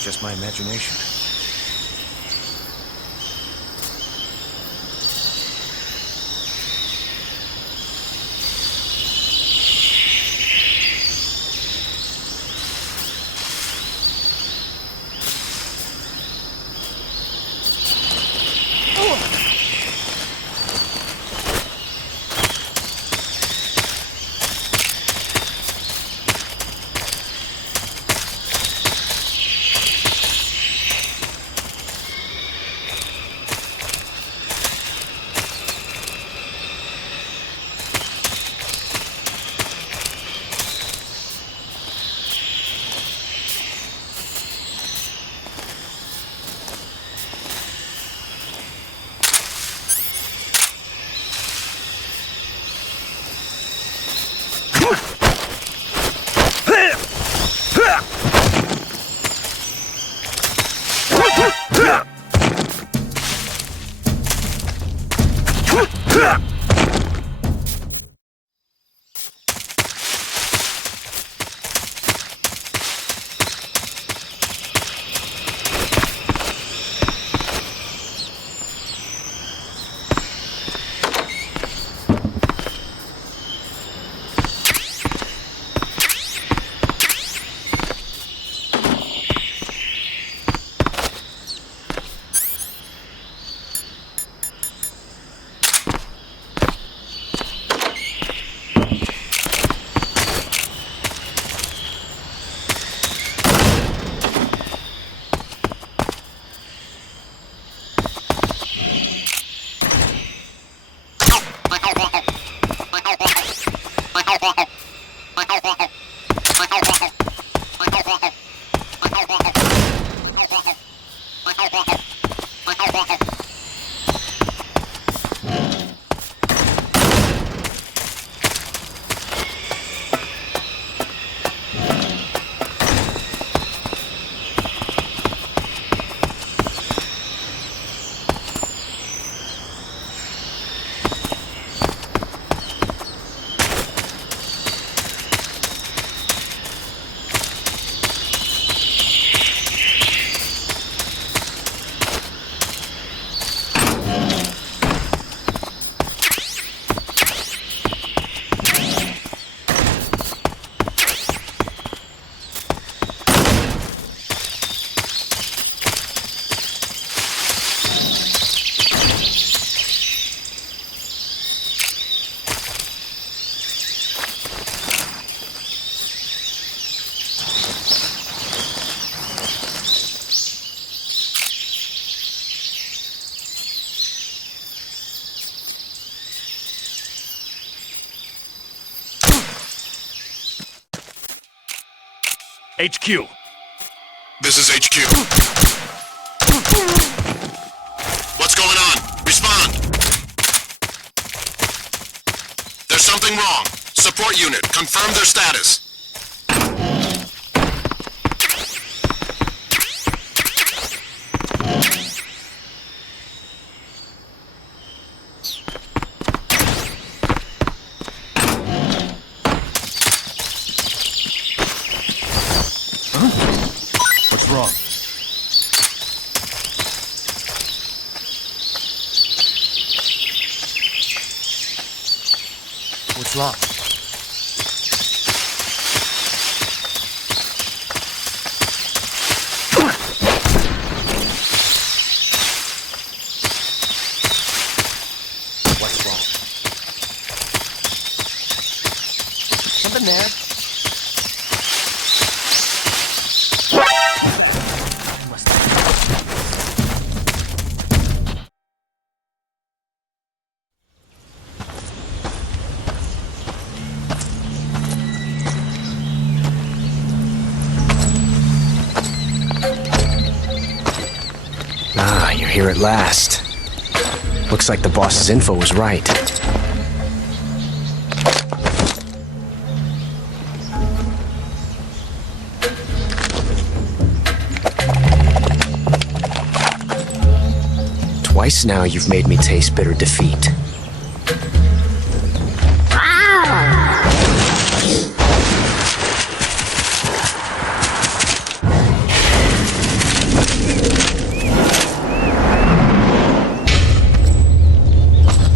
It's just my imagination. HQ. This is HQ. Something wrong. Support unit, confirm their status. What's wrong? What's wrong? What's wrong? Something there. Ah, you're here at last. Looks like the boss's info was right. Twice now you've made me taste bitter defeat.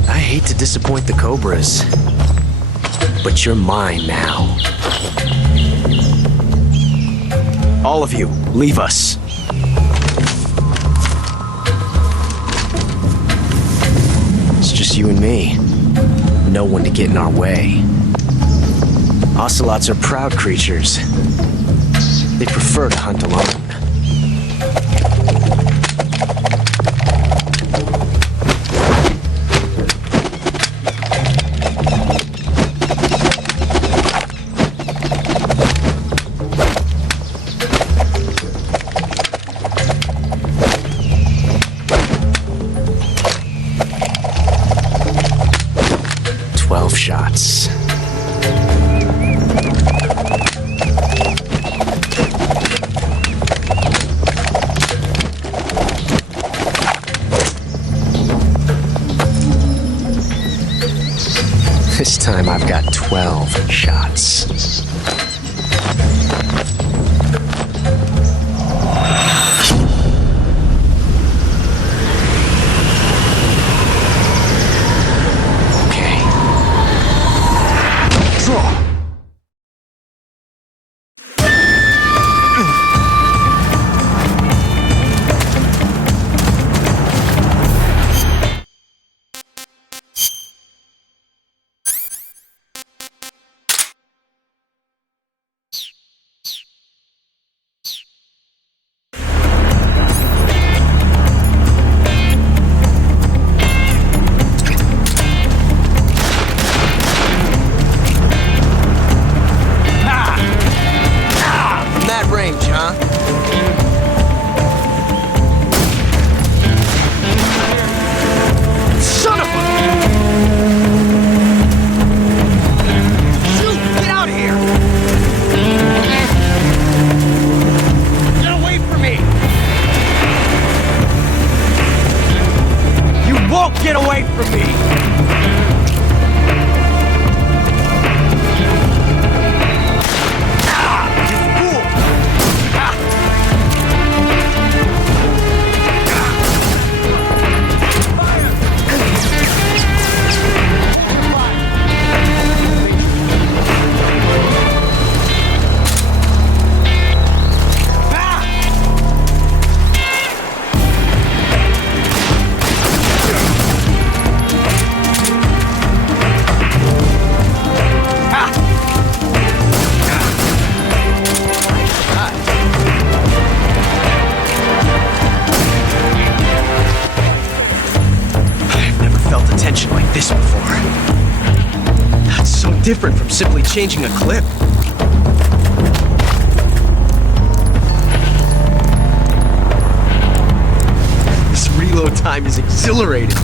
I hate to disappoint the Cobras, but you're mine now. All of you, leave us. It's just you and me. No one to get in our way. Ocelots are proud creatures. They prefer to hunt alone. Shots. This time I've got 12 shots. Get away from me! This before. That's so different from simply changing a clip. This reload time is exhilarating.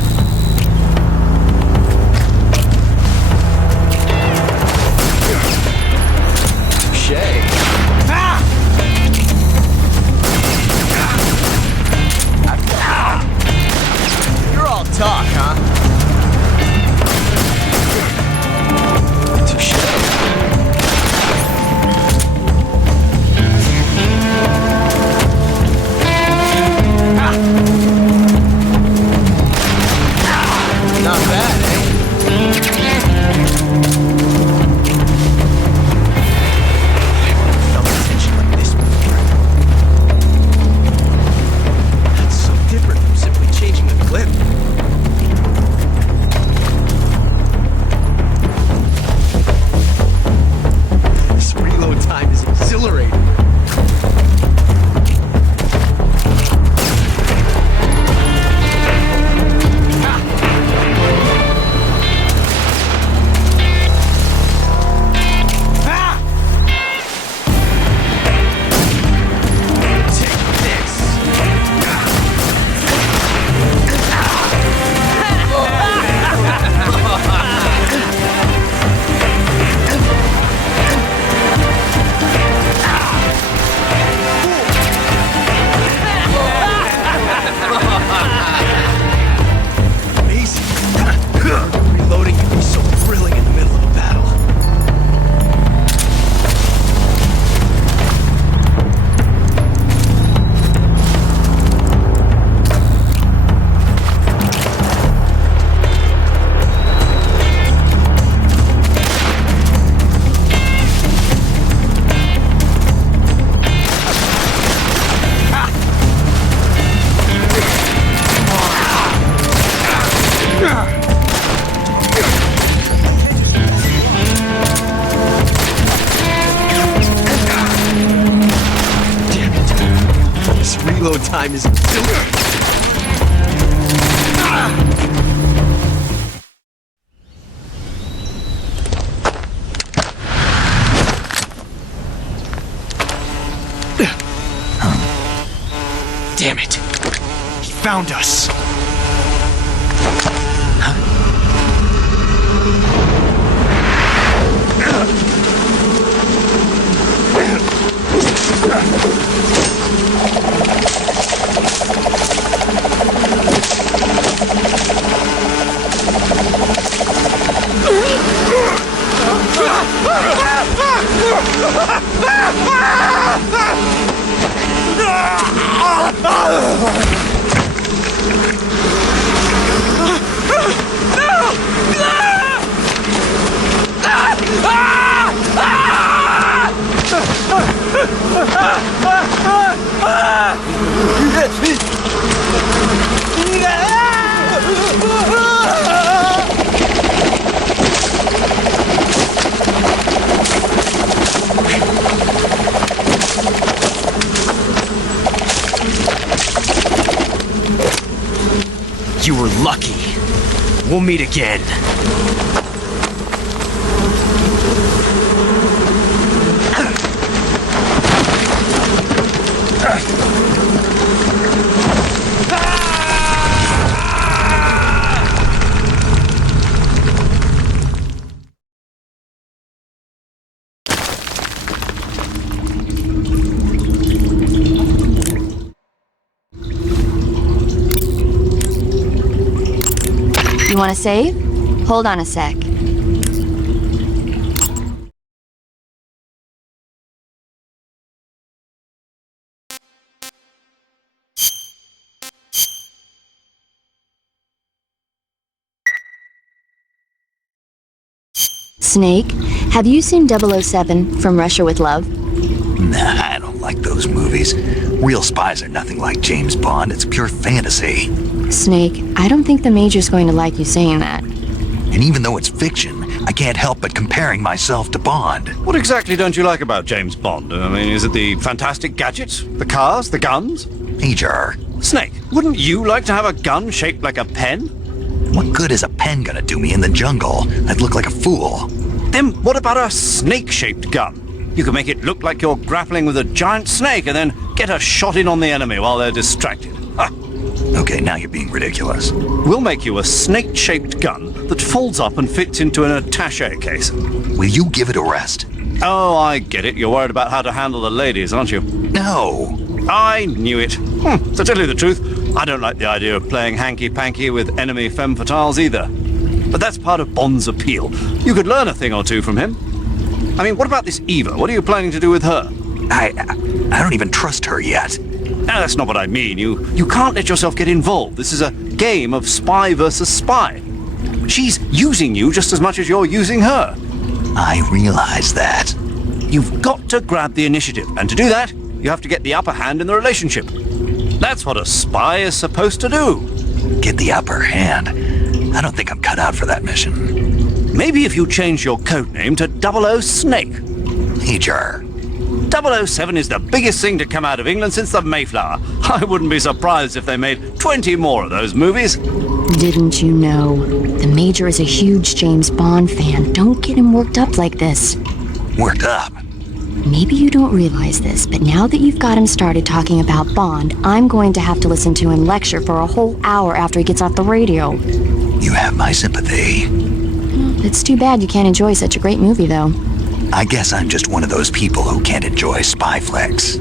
This reload time is... Damn it. He found us. You were lucky. We'll meet again. You want to save? Hold on a sec. Snake, have you seen 007 from Russia with Love? Nah, I don't like those movies. Real spies are nothing like James Bond. It's pure fantasy. Snake, I don't think the Major's going to like you saying that. And even though it's fiction, I can't help but comparing myself to Bond. What exactly don't you like about James Bond? I mean, is it the fantastic gadgets? The cars? The guns? Major, Snake, wouldn't you like to have a gun shaped like a pen? what good is a pen gonna do me in the jungle? I'd look like a fool. Then what about a snake-shaped gun? You can make it look like you're grappling with a giant snake and then get a shot in on the enemy while they're distracted. Ha! Okay, now you're being ridiculous. We'll make you a snake-shaped gun that folds up and fits into an attaché case. Will you give it a rest? Oh, I get it. You're worried about how to handle the ladies, aren't you? No. I knew it. To tell you the truth, I don't like the idea of playing hanky-panky with enemy femme fatales either. But that's part of Bond's appeal. You could learn a thing or two from him. I mean, what about this Eva? What are you planning to do with her? I don't even trust her yet. No, that's not what I mean. You can't let yourself get involved. This is a game of spy versus spy. She's using you just as much as you're using her. I realize that. You've got to grab the initiative, and to do that, you have to get the upper hand in the relationship. That's what a spy is supposed to do. Get the upper hand. I don't think I'm cut out for that mission. Maybe if you change your codename to 00 Snake. Major. 007 is the biggest thing to come out of England since the Mayflower. I wouldn't be surprised if they made 20 more of those movies. Didn't you know? The Major is a huge James Bond fan. Don't get him worked up like this. Worked up. Maybe you don't realize this, but now that you've got him started talking about Bond, I'm going to have to listen to him lecture for a whole hour after he gets off the radio. You have my sympathy. It's too bad you can't enjoy such a great movie, though. I guess I'm just one of those people who can't enjoy spy flicks.